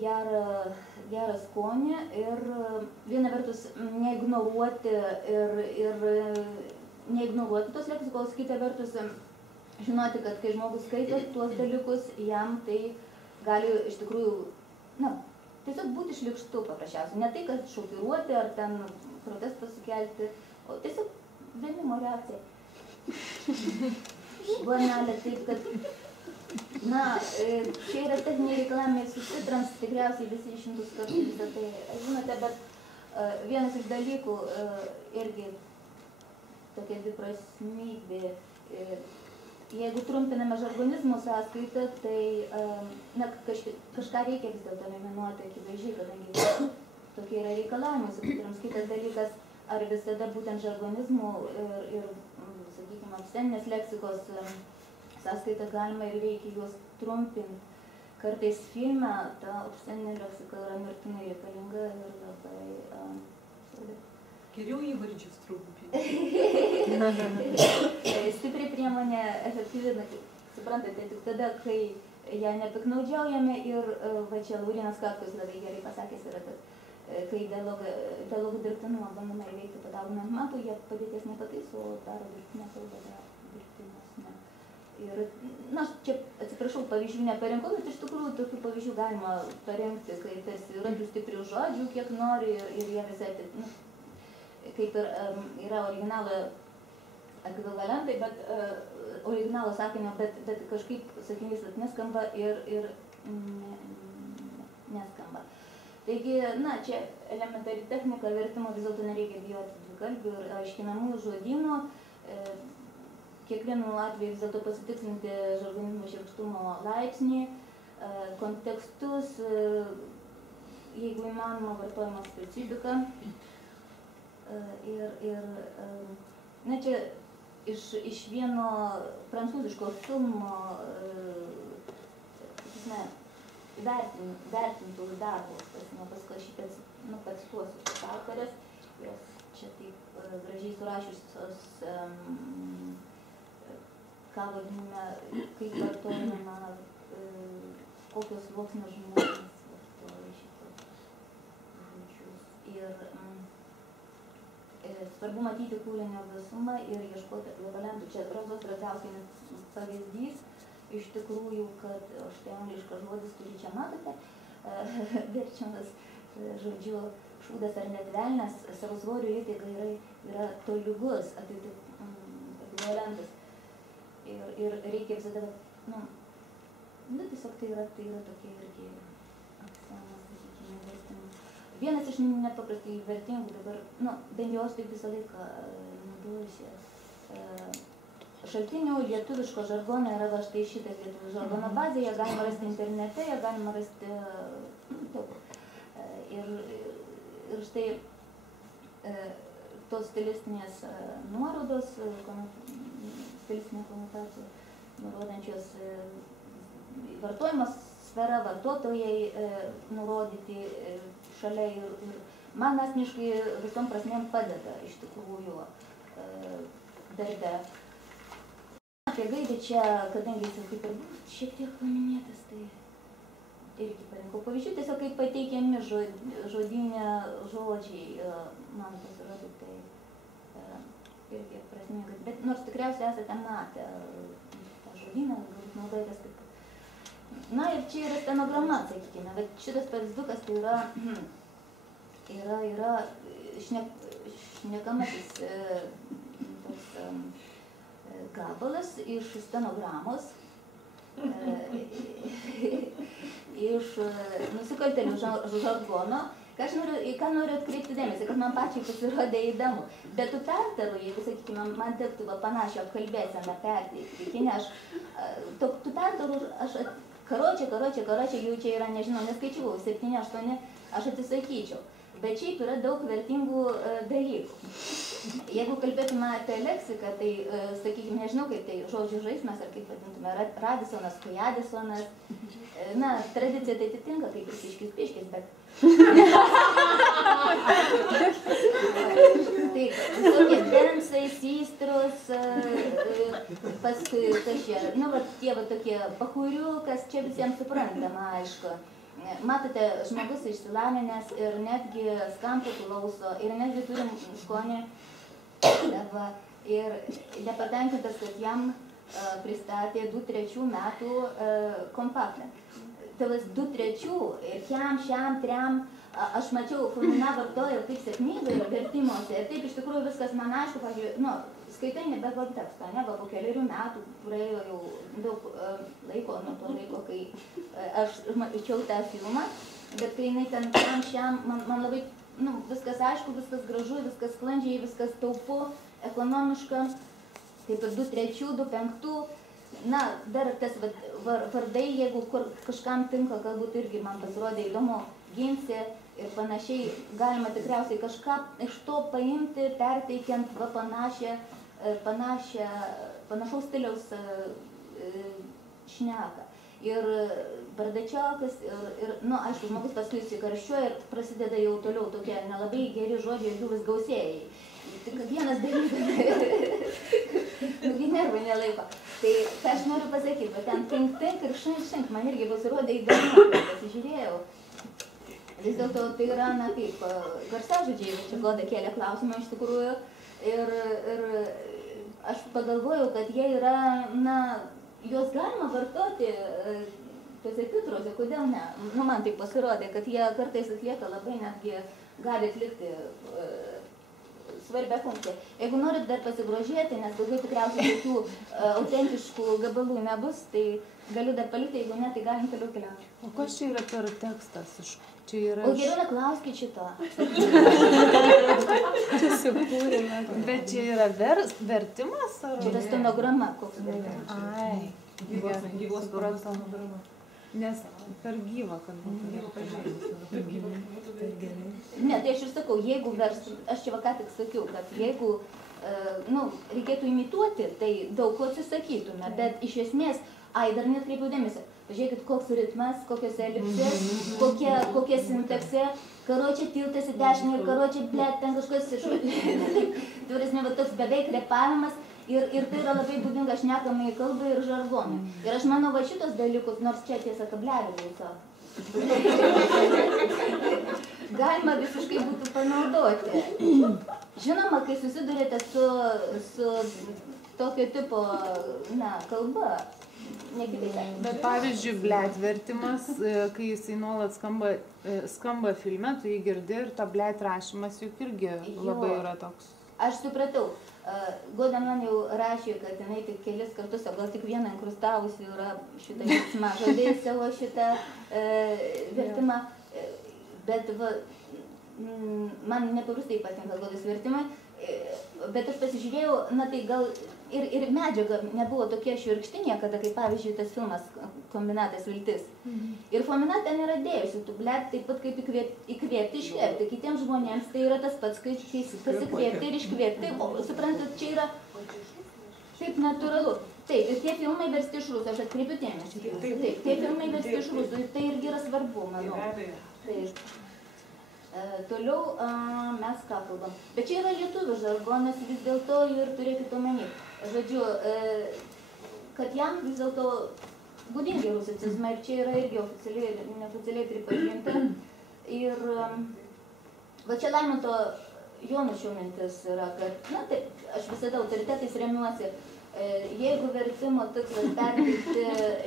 gerą skonį ir viena vertus neignoruoti tos leksikos, kita vertus žinoti, kad kai žmogus skaito tuos dalykus, jam tai gali iš tikrųjų, na, tiesiog būti šlykštu paprasčiausiai. Ne tai, kad šokiruoti ar ten protestą sukelti, o tiesiog vėmimo reakcija. Banalė taip, kad, na, čia yra techniniai reikalavimai subtitrams, tikriausiai visi 100 kartų visą tai žinote, bet vienas iš dalykų irgi tokia dviprasmybė. Jeigu trumpiname žargonizmų sąskaitą, tai na, kažką reikia vis dėlto eliminuoti akivaizdžiai, kadangi tokie yra reikalavimai subtitrams. Kitas dalykas, ar visada būtent žargonizmų ir sakykime, obsceninės leksikos sąskaitą galima ir reikia juos trumpinti. Kartais filme ta obsceninė leksika yra mirtinai reikalinga ir labai svarbi. Geriau įvardžius trumpinti. Stipri priemonė efektyvi, suprantate, tik tada, kai ją nepiknaudžiaujame ir va čia Laurinas Katkus labai gerai pasakęs yra, kad kai dialogų dirbtinumą bandome įveikti padauginant matų, jie padėties nepataiso, o daro dirbtinę kalbą, dirbtinės. Ir, na, čia atsiprašau, pavyzdžių neparinkau, bet iš tikrųjų tokių pavyzdžių galima parinkti, kai tarsi yra tų stiprių žodžių, kiek nori ir jie visai, nu, kaip ir yra originalo ekvivalentai, bet originalo sakinio, bet kažkaip sakinys neskamba ir neskamba. Taigi, na, čia elementari technika, vertimo vis dėlto nereikia bijoti dvikalbių ir aiškinamųjų žodynų. kiekvienu atveju vis dėlto pasitikslinti žargonizmo šiurkštumo laipsnį, kontekstus, jeigu įmanoma vartojimo specifiką. Na čia iš vieno prancūziško filmo vertintų darbus, paskui aš pacituosiu tos autorės, jos čia taip gražiai surašiusios, ką vadiname, kaip vartojama, kokios sluoksnio žmonės vartoja šitos žodžius. Ir svarbu matyti kūrinio visumą ir ieškoti ekvivalentų. Čia Rozos Drazdauskienės pavyzdys, iš tikrųjų, kad štai angliškas žodis, kurį čia matote, verčiamas žodžiu šūdas ar net velnias, savo svoriu įtaiga yra tolygus ekvivalentas. Ir reikia visada, tiesiog tai yra tokie irgi aksiomas, sakykime, vertimai. Vienas iš nepaprastai vertingų dabar, bent jau aš taip visą laiką naudojusi šaltinių lietuviško žargono yra va štai šitas lietuvių žargono bazė, ją galima rasti internete, ją galima rasti daug. Ir štai tos stilistinės nuorodos, stilistinė konotacija, nurodančios vartojimas sfera, vartotojai nurodyti šalia ir man asmeniškai visom prasmėm padeda iš tikrųjų darbe. Apie Gaidį čia, kadangi jis kaip ir šiek tiek paminėtas, tai irgi parinkau pavyzdžių, tiesiog kaip pateikiami žodinė žodžiai, man pasirodė, tai irgi prasminga. Bet nors tikriausiai esate matę tą žodyną, galbūt naudojatės taip. Na ir čia yra stenograma, sakykime, bet šitas pavyzdukas tai yra šnekamasis toks gabalas iš stenogramos, iš nusikaltėlių žargono. Į ką noriu atkreipti dėmesį, kad man pačiai pasirodė įdomu. Bet tų pertarų, jeigu, sakykime, man tektų panašią apkalbėseną perteikti, kine tų pertarų aš karočią, jau čia yra, nežinau, neskaičiavau, 7-8, aš atsisakyčiau. Bet šiaip yra daug vertingų dalykų. Jeigu kalbėtume apie leksiką, tai, sakykime, nežinau, kaip tai žodžių žaismas, ar kaip vadintume, Radisonas, Kujadisonas. Na, tradicija tai atitinka, kaip ir piškis, bet... Tai visokie densai, systrus, paskui kažie, tie tokie pahuriukas, čia visiems suprantama, aišku. Matote, žmogus išsilavinęs ir netgi skambų klauso, ir netgi turim skonį ir nepatenkintas, kad jam pristatė 2-3 metų kompaktą. Tavas 2-3 ir šiam, trem, aš mačiau, Fulmina vartoja taip sėkmingai vertimuose ir taip iš tikrųjų viskas man aišku, pavyzdžiui, skaitai nebe kontekstą, va po keliarių metų praėjo jau daug laiko, nuo to laiko, kai aš mačiau tą filmą, bet kai jinai ten šiam, man labai, viskas aišku, viskas gražu, viskas sklandžiai, viskas taupu, ekonomiška, taip ir 2-3, 2-5, na, dar tas vardai, jeigu kažkam tinka, galbūt irgi man pasirodė įdomu, ginsi ir panašiai, galima tikriausiai kažką iš to paimti, perteikiant panašaus stiliaus šneką. Ir Bardačiokas, aišku, žmogus paskui įsikarščiuoja ir prasideda jau toliau tokie nelabai geri žodžiai ir jų vis gausėjai. Tik vienas dalykas, nervai nelaiko. Tai ką aš noriu pasakyti, bet ten tink ir šink, man irgi pasirodė įdomu, pasižiūrėjau. Vis dėlto tai yra, kaip garsažodžiai, čia Goda kėlė klausimą iš tikrųjų. Ir aš pagalvojau, kad jie yra, juos galima vartoti tuose titruose, kodėl ne? Man tai pasirodė, kad jie kartais atlieka labai netgi, gali atlikti svarbią funkciją. Jeigu norit dar pasigrožėti, nes daugiau tikriausiai tokių autentiškų gabalų nebus, tai galiu dar palikti, jeigu ne, tai galim toliau keliauti. O kas čia yra per tekstas? Čia yra... O geriau neklauskit šito. Bet čia yra vertimas? Ar... Čia yra stenograma, koks vertimas. Ai, Gyvos stenograma. nes per gyvą, kad būtų. Ne, tai aš ir sakau, jeigu aš čia va ką tik sakiau, kad jeigu reikėtų imituoti, tai daug ko atsisakytume, bet iš esmės, dar netkreipiau dėmesio. Pažiūrėkit, koks ritmas, kokios elipsės, kokia sintaksė, karočią tiltas į dešinę ir karočią, blėt, ten kažkas iš... Turėsime, va toks beveik repavimas ir tai yra labai būdinga šnekamai kalbai ir žargonui. Ir aš manau, va šitos dalykus, nors čia tiesa kablelį viso, galima visiškai būtų panaudoti. Žinoma, kai susidurėte su tokio tipo, kalba, Bet pavyzdžiui, blėt vertimas, kai jisai nuolat skamba filme, tu jį girdi ir ta blėt rašymas juk irgi labai yra toks. Aš supratau. Goda man jau rašė, kad jinai tik kelis kartus, o gal tik vieną inkrustavusi yra šitą veiksmažodį savo šitą vertimą. Bet man nepaprastai patinka Godos vertimai. Bet aš pasižiūrėjau, tai gal ir medžiaga nebuvo tokia šiurkšti niekada, kaip pavyzdžiui tas filmas Kombinatas viltis. Ir Fomina ten yra dėjusi, tu blėt taip pat kaip įkvėpti, iškvėpti. Kitiems žmonėms tai yra tas pats, kai pasikvėpti ir iškvėpti. Suprantat, čia yra taip natūralu. Taip, ir tie filmai versti iš rusų, aš atkreipiu dėmesį. Taip, tie filmai versti iš rusų, tai irgi yra svarbu, manau. Taip. Toliau mes ką kalbam. Bet čia yra lietuvių žargonas vis dėlto ir turėkit omeny. Žodžiu, kad jam vis dėlto būdingi rusicizmai ir čia yra irgi oficialiai ir neoficialiai pripažinta. Ir va čia Laimanto Jonušio mintis yra, kad, taip, aš visada autoritetais remiuosi. Jeigu vertimo tikslas perteikti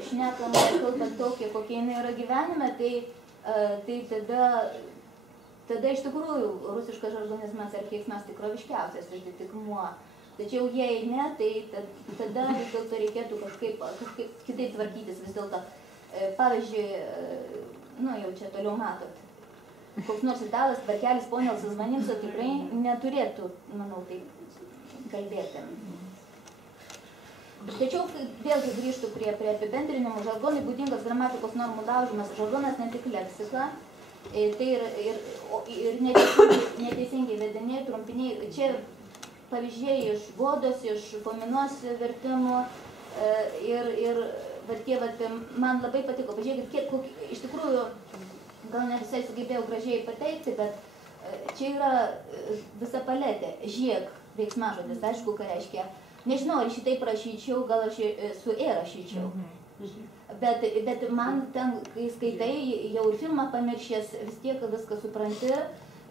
šnekamą kalbą tokią, kokia jinai yra gyvenime, tai tada iš tikrųjų rusiškas žargonizmas ar keiksmas tikroviškiausias atitikmuo. Tačiau jei ne, tai tada vis dėlto reikėtų kažkaip kitaip tvarkytis vis dėlto. Pavyzdžiui, jau čia toliau matot, koks nors italas, Barkelis, Ponelsas, Vanimsa tikrai neturėtų, manau, taip kalbėti. Tačiau vėlgi grįžtų prie apibendrinimų. Žargonui būdingas gramatikos normų laužymas. Žargonas ne tik leksika, tai ir neteisingai vediniai, trumpiniai. Čia pavyzdžiai iš Godos, iš Fominos vertimų ir man labai patiko. Pažiūrėkit, kiek iš tikrųjų, gal ne visai sugebėjau gražiai pateikti, bet čia yra visa paletė. Žiek, veiksmažodis, aišku, ką reiškia. Nežinau, ar šitai prašyčiau, gal aš su rašyčiau. Bet man ten, kai skaitai, jau ir filmą pamiršęs, vis tiek viską supranti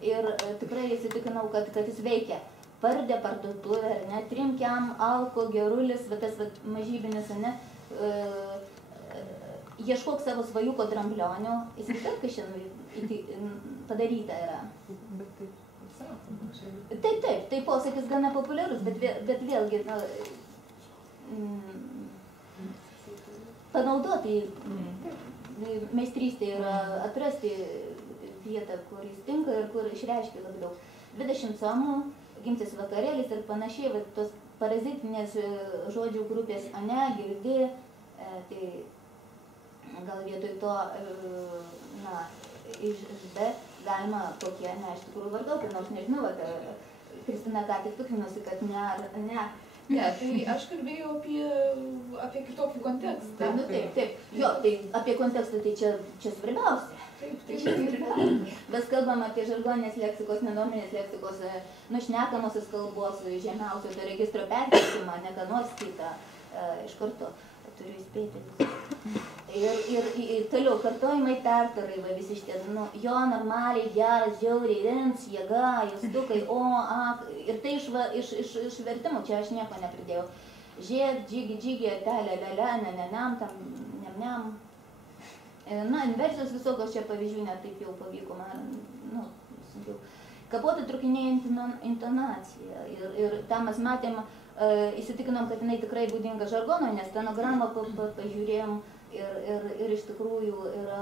ir tikrai įsitikinau, kad jis veikia. Pardė, parduotuvė, ar ne, Trimkiam, Alko, Gerulis, tas mažybinis, ne, ieškok savo svajuko dramblionio, įsivaizduok, kas šiandien padaryta yra. Taip, tai posakis gana populiarus, bet vėlgi, panaudoti meistrystė yra atrasti vietą, kur jis tinka ir kur išreiškia labai daug. 20 somų, gimtis vakarėlis ir panašiai, tos parazitinės žodžių grupės ane, girdi, tai gal vietoj to, iš D galima kokie, iš tikrųjų vardauti, nors nežinau, Kristina ką tik pikinosi, kad ne. Ne, tai aš kalbėjau apie kitokį kontekstą. Taip. Jo, tai apie kontekstą tai čia svarbiausia. Taip. Mes kalbam apie žargoninės leksikos, nenorminės leksikos, šnekamosis kalbos, žemiausio to registro perteikimą, ne ką nors kitą iš karto. Turiu įspėti. Ir toliau kartojimai pertarai, visi šitie, jo, normaliai, geras, žiauriai, rins, jėga, justukai, ir tai iš vertimų, čia aš nieko nepridėjau. Žiek, džigi, telė, lelė, nenenam, tam, nemnem. Inversijos visokios čia pavyzdžių, net taip jau pavyko man, sunkiau. kapotai trukinėja intonaciją. Ir tą mes matėm, įsitikinom, kad jinai tikrai būdinga žargono, nes stenogramą pažiūrėjom ir iš tikrųjų yra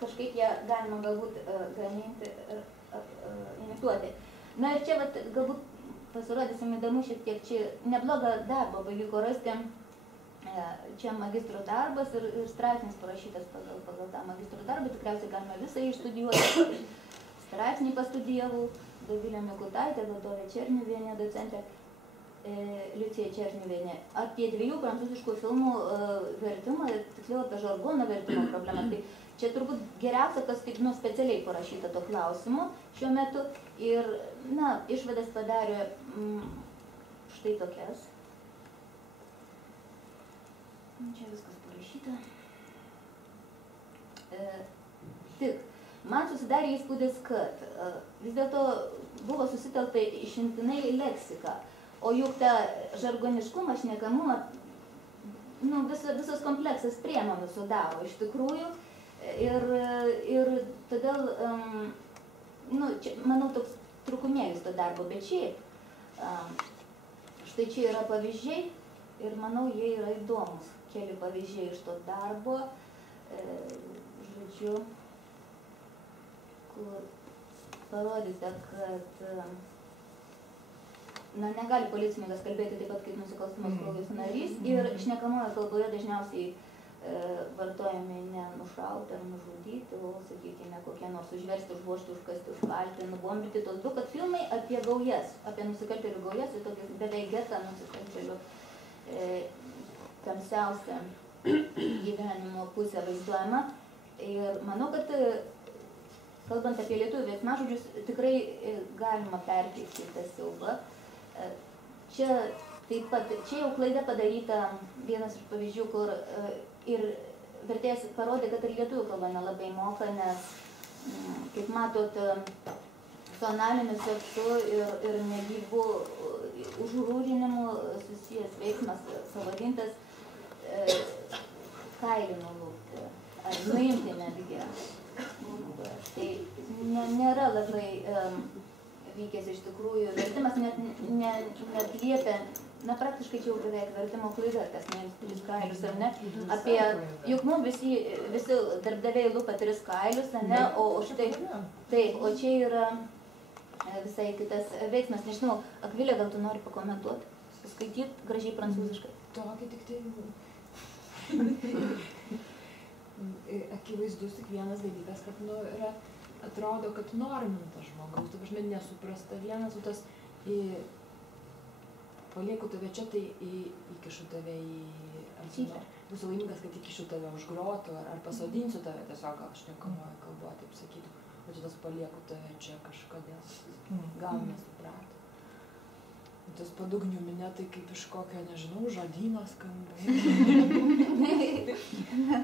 kažkaip ją galima galbūt gaminti ir imituoti. Na ir čia galbūt pasirodysim įdomu šiek tiek, čia neblogą darbą pavyko rasti, čia magistro darbas ir straipsnis parašytas pagal tą magistro darbą, tikriausiai galima visą išstudijuoti. Straipsnį pastudijavau, Dovilė Mikutaitė, vadovė Černiuvienė, docentė Liucija Černiuvienė, apie 2 prancūziškų filmų vertimą, tiksliau apie žargono vertimo problemą. Tai čia turbūt geriausia, kas taip specialiai parašyta to klausimu šiuo metu. Ir, išvadas padarė štai tokias. Čia viskas parašyta. Tik, man susidarė įspūdis, kad vis dėlto buvo susitelkta išimtinai leksika, o juk tą žargoniškumą, šnekamumą, visas kompleksas priemonių sudaro iš tikrųjų. Ir todėl, čia, manau, toks trūkumėlis to darbo, bet šiaip, štai čia yra pavyzdžiai ir manau, jie yra įdomus. Keli pavyzdžiai iš to darbo, žodžiu, kur parodyta, kad negali policininkas kalbėti taip pat kaip nusikalstamos kraujos narys ir šnekamoje kalboje dažniausiai vartojami ne nušauti ar nužudyti, o, sakykime, kokie nors užversti, užvožti, užkasti, užkalti, nubombinti. Tos du, kad filmai apie gaujas, apie nusikaltėlių gaujas, ir tokias beveik getą nusikaltėlių tamsiausią gyvenimo pusę vaizduojama. Ir manau, kad kalbant apie lietuvių veiksmažodžius, tikrai galima perteikti tą siaubą. Čia taip pat, čia jau klaida padaryta, vienas iš pavyzdžių, kur ir vertėjas parodė, kad ir lietuvių kalba nelabai moka, nes, kaip matot, su analiniu seksu ir negyvų užrūrinimu susijęs veiksmas pavadintas kailį nulūpti, ar nuimti netgi. Tai nėra labai vykęs iš tikrųjų, vertimas net liepia, praktiškai čia jau beveik vertimo klaida, kas nuims 3 kailius, ar ne, apie, juk mums visi darbdaviai lupa 3 kailius, ar ne, o štai, taip, o čia yra visai kitas veiksmas, nežinau, Akvilė, gal tu nori pakomentuoti, skaityti gražiai prancūziškai? Tokį tik tai akivaizdus tik vienas dalykas, kad yra, atrodo, kad normintas žmogaus, tu kažkaip nesuprasta vienas, tas palieku tave čia, tai įkišu tave būsiu laimingas, kad įkišu tave už grotų, ar pasodinsiu tave tiesiog, gal šnekamoje kalboje, taip sakytų, o čia tas palieku tave čia kažkodėl, gal nesuprato. Tas padugnių minė, tai kaip iš kokio, nežinau, žodyno skamba.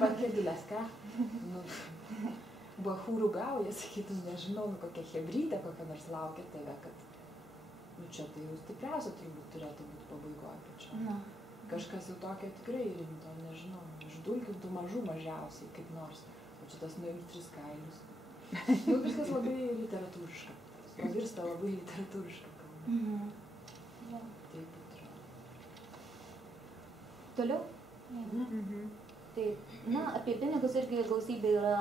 Pakėdilės, ką? Bachūrų gauja, sakytum, nežinau, kokia hebrytė, kokia nors laukia tave, kad čia tai jau stipriausia turbūt turėtų būti pabaigoje pačio. Kažkas jau tokio tikrai rimto, nežinau, išdulkintų mažų mažiausiai, kaip nors. O čia tas nuims 3 kailius. Viskas labai literatūriška. Pavirsta labai literatūriška kalba. Taip atrodo. Toliau? Taip, apie pinigus irgi gausybė yra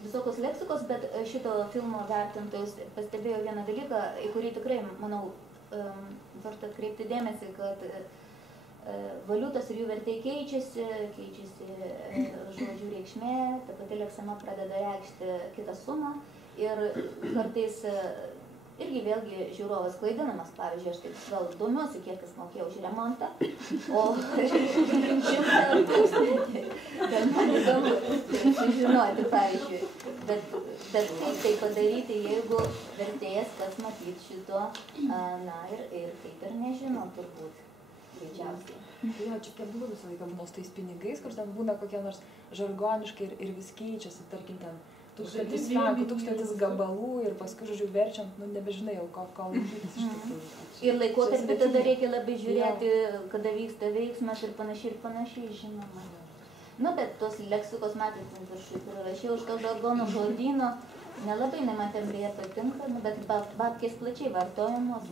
visokios leksikos, bet šito filmo vertintojus pastebėjo vieną dalyką, į kurį tikrai, manau, verta atkreipti dėmesį, kad valiutos ir jų vertė keičiasi žodžių reikšmė, ta pati leksema pradeda reikšti kitą sumą ir kartais irgi vėlgi žiūrovas klaidinamas, pavyzdžiui, aš taip gal domiuosi, kiek kas mokėjau už remontą, o 100 tūkstantį, kad man įdomu sužinoti, pavyzdžiui, bet kaip tai padaryti, jeigu vertėjas kas matyt šito, ir kaip ir nežino turbūt, greičiausiai. Jo, čia keblu visą laiką būna su tais pinigais, kur ten būna kokie nors žargoniškai ir vis keičiasi, tarkim, ten 1000 frankų, 1000 gabalų ir paskui, žodžiu, verčiant, nebežinai jau, ko laikytis iš tikrųjų. Ir laikotarpį tada reikia labai žiūrėti, kada vyksta veiksmas ir panašiai, žinoma. Bet tos leksikos matėt, aš rašiau iš to žargono žodyno, nelabai man tembrėje patinka, bet babkės plačiai vartojamos.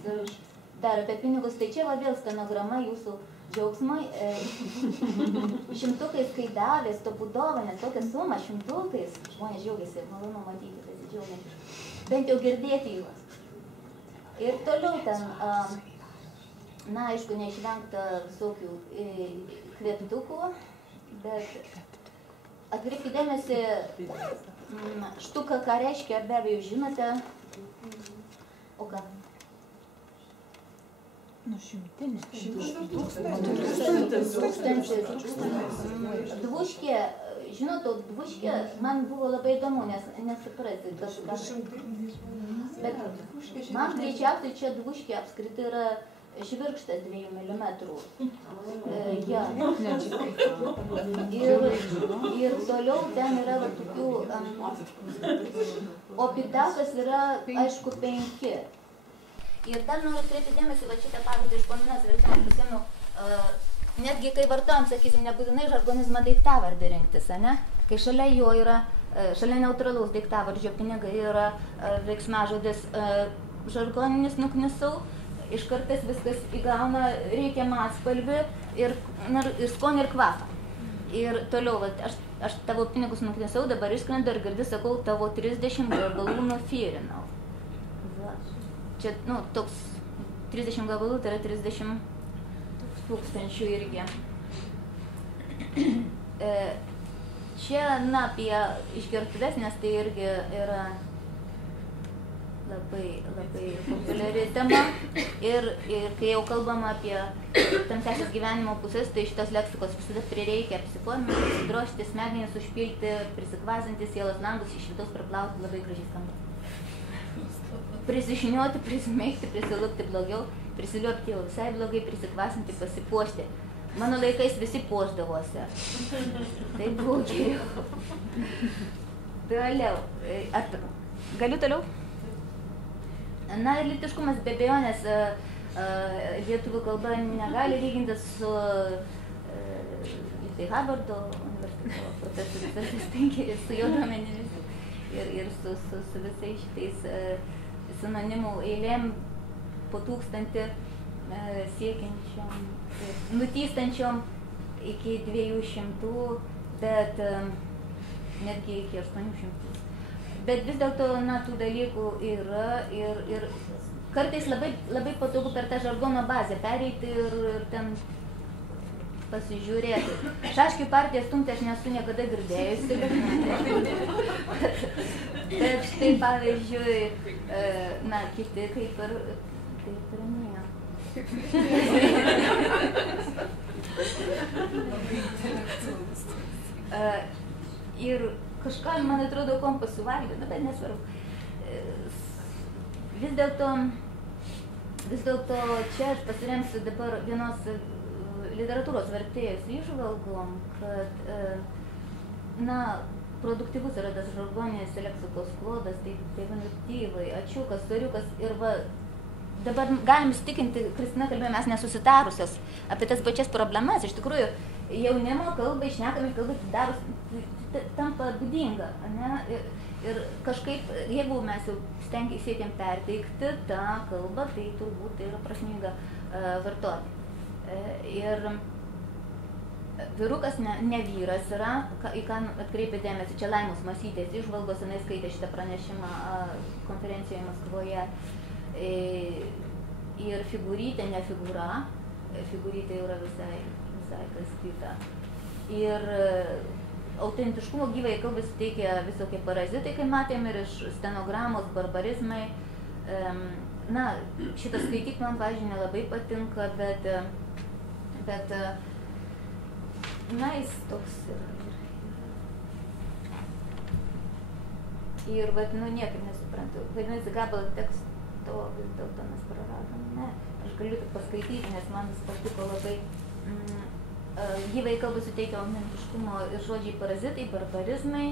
Dar apie pinigus, tai čia va vėl stenograma jūsų džiaugsmai. Šimtukais, kai davės to budovanės, tokią sumą šimtukais, žmonės džiaugiasi, malonu matyti, pasidžiaugiantis. Bent jau girdėti juos. Ir toliau ten, na, aišku, neišvengta visokių kvėptukų, bet atkreipkite dėmesį, štuka, ką reiškia, be abejo, žinote. O ką? Nu, šimtinė. Dvuškė, žinot, dvuškė man buvo labai įdomu, nes nesuprasti kažką. Bet man greičiausiai čia dvuškė apskritai yra žvirkštas 2 milimetrų. Ja. Ir toliau ten yra va tokių, o pitakas yra, aišku, 5. Ir dar noriu atkreipti dėmesį, va šitą pavyzdį iš Pominos vertimo prisimenu, netgi kai vartojam, sakysim, nebūtinai žargonizmą daiktavardį rinktis, ane? Kai šalia jo yra, šalia neutralaus daiktavardžio pinigai yra veiksmažodis žargoninis nuknisau, iš kartais viskas įgauna reikiamą atspalvį ir skonį ir kvapą. Ir toliau, va, aš tavo pinigus nuknisau, dabar išskrendu ir girdi, sakau, tavo 30 gabalų nufyrinau. Čia, nu, toks 30 gabalų, tai yra 30 tūkstančių irgi. Čia, na, apie išgertuves, nes tai irgi yra labai populiari tema. Ir kai jau kalbam apie tamsiasias gyvenimo pusės, tai šitos leksikos visada prireikia apsiforminti, prisidrošti smegenis, užpilti, prisikvazinti sielos langus, iš vidaus praplauti, labai gražiai skamba. Prisišiniuoti, prisimeikti, prisilupti blogiau, prisiliuopti jau visai blogai, prisikvasinti, pasipuošti. Mano laikais visi puošdavosi. Tai buvo geriau. Toliau. Galiu toliau? Na ir lytiškumas be abejonės lietuvių kalba negali lygintis su Harvardo universiteto profesorius Stengeris, su jo duomenimis ir su visais šitais sinonimų eilėm po 1000 siekiančiom, nutystančiom iki 200, bet netgi iki 800. Bet vis dėlto, na, tų dalykų yra ir kartais labai patogu per tą žargono bazę pereiti ir ten pasižiūrėti. Šaškių partiją stumti aš nesu niekada girdėjusi, bet štai pavyzdžiui, na, kiti kaip ir ne. Ir kažką, man atrodo, kompas suvalgė, bet nesvarbu. Vis dėlto čia aš pasiremsiu dabar vienos literatūros vertėjus įžvalgom, kad, na, produktyvus yra tas žargoninis leksikos klodas, tai vanuktyvai, ačiukas, storiukas ir va, dabar galim įsitikinti, Kristina kalbėjo, mes nesusitarusios apie tas pačias problemas, iš tikrųjų, jaunimo kalbai, šnekami kalbai tampa būdinga, ne? Ir kažkaip, jeigu mes jau siekiam perteikti tą kalbą, tai turbūt tai yra prasminga vartoti. Ir vyrukas ne vyras yra, į ką atkreipė dėmesį, čia Laimos Masytės įžvalgos, jinai skaitė šitą pranešimą konferencijoje Maskvoje. Ir figūrytė, ne figūra, figūrytė yra visai kas kita. Ir autentiškumo gyvai kalbai suteikia visokie parazitai, kai matėm, ir iš stenogramos, barbarizmai. Na, šitas skaityk man, pavyzdžiui, nelabai patinka, bet na, jis toks ir vat, nu, niekaip nesuprantu. Vadinasi, gabalą teksto vis dėlto mes praradom. Ne, aš galiu tik paskaityti, nes man vis patiko labai. Gyvai kalbai suteikia autentiškumo ir žodžiai parazitai, barbarizmai,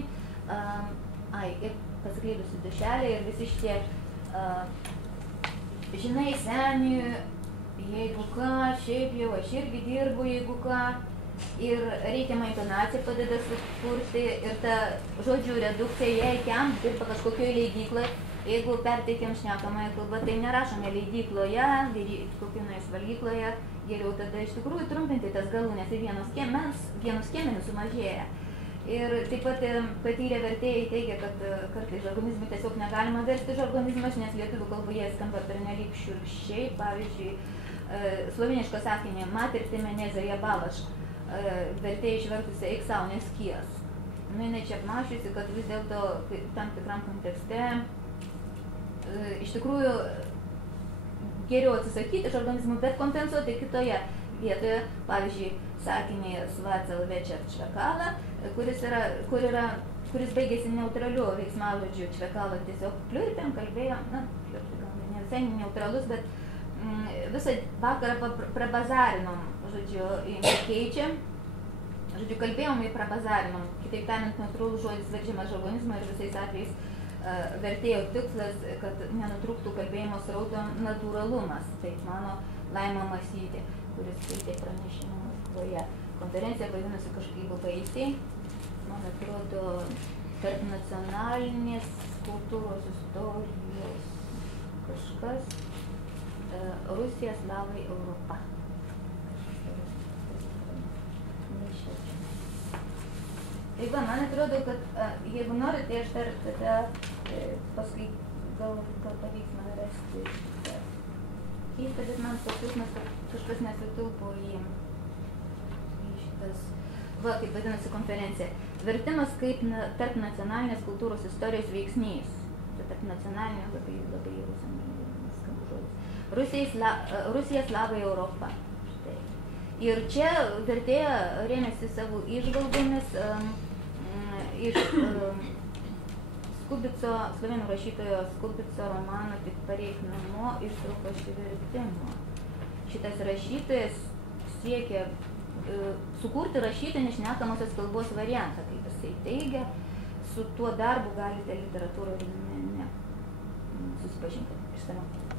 ir pasiklydusi dušelė ir visi šitie, žinai, seni, jeigu ką, šiaip jau aš irgi dirbu, jeigu ką, ir reikiamą intonaciją padeda sukurti ir ta žodžių redukcija, jei kiam dirba kažkokioje leidykloje, jeigu perteikiam šnekamąją kalbą, tai nerašome leidykloje, kokiu nors valgykloje, geriau tada iš tikrųjų trumpinti tas galūnes ir vienos skiemenys sumažėja. Ir taip pat patyrę vertėjai teigia, kad kartais žargonizmų tiesiog negalima versti žargonizmas, nes lietuvių kalboje skamba pernelyg šiurkščiai. Pavyzdžiui, slovenišką sakinį matirti menezė jebalaš, vertėjai išvertusi eik sau neskies. Jinai čia apmašiusi, kad vis dėlto tam tikram kontekste iš tikrųjų geriau atsisakyti žargonizmų, bet kompensuoti kitoje vietoje, pavyzdžiui, sakinį svacel večer čvekala, kuris baigėsi neutraliu veiksmažodžiu čvekala, tiesiog pliurpėm, kalbėjom, pliurpė gal ne visai neutralus, bet visą vakarą prabazarinom, keičiam, kalbėjom ir prabazarinom, kitaip tariant, neutralus žodis verčiamas žargonizmą ir visais atvejais vertėjo tikslas, kad nenutrūktų kalbėjimo srauto natūralumas. Taip mano Laima Masytė, kuris skaitė pranešimą Maskvoje. Konferencija vadinasi kažkaip baisiai. Man atrodo, tarp nacionalinės kultūros istorijos kažkas. Rusija, Slavai, Europa. Tai va, man atrodo, kad jeigu norit, tai aš dar tada paskui gal pavyks man rasti keista, bet man pasiūlymas, kad kažkas nesutilpo į šitas, va, kaip vadinasi konferencija. Vertimas kaip tarp nacionalinės kultūros istorijos veiksnys. Tai tarp nacionalinio labai skambus žodis. Rusija, Slavai, Europa. Štai. Ir čia vertėja rėmėsi savo įžvalgomis iš Skubico, slovėnų rašytojo Skubico romano Tik pareik namo ištraukos vertimo. Šitas rašytojas siekia sukurti rašytinį šnekamosios kalbos variantą, kaip jisai teigia. Su tuo darbu galite literatūroje ir mene susipažinti išsamiau.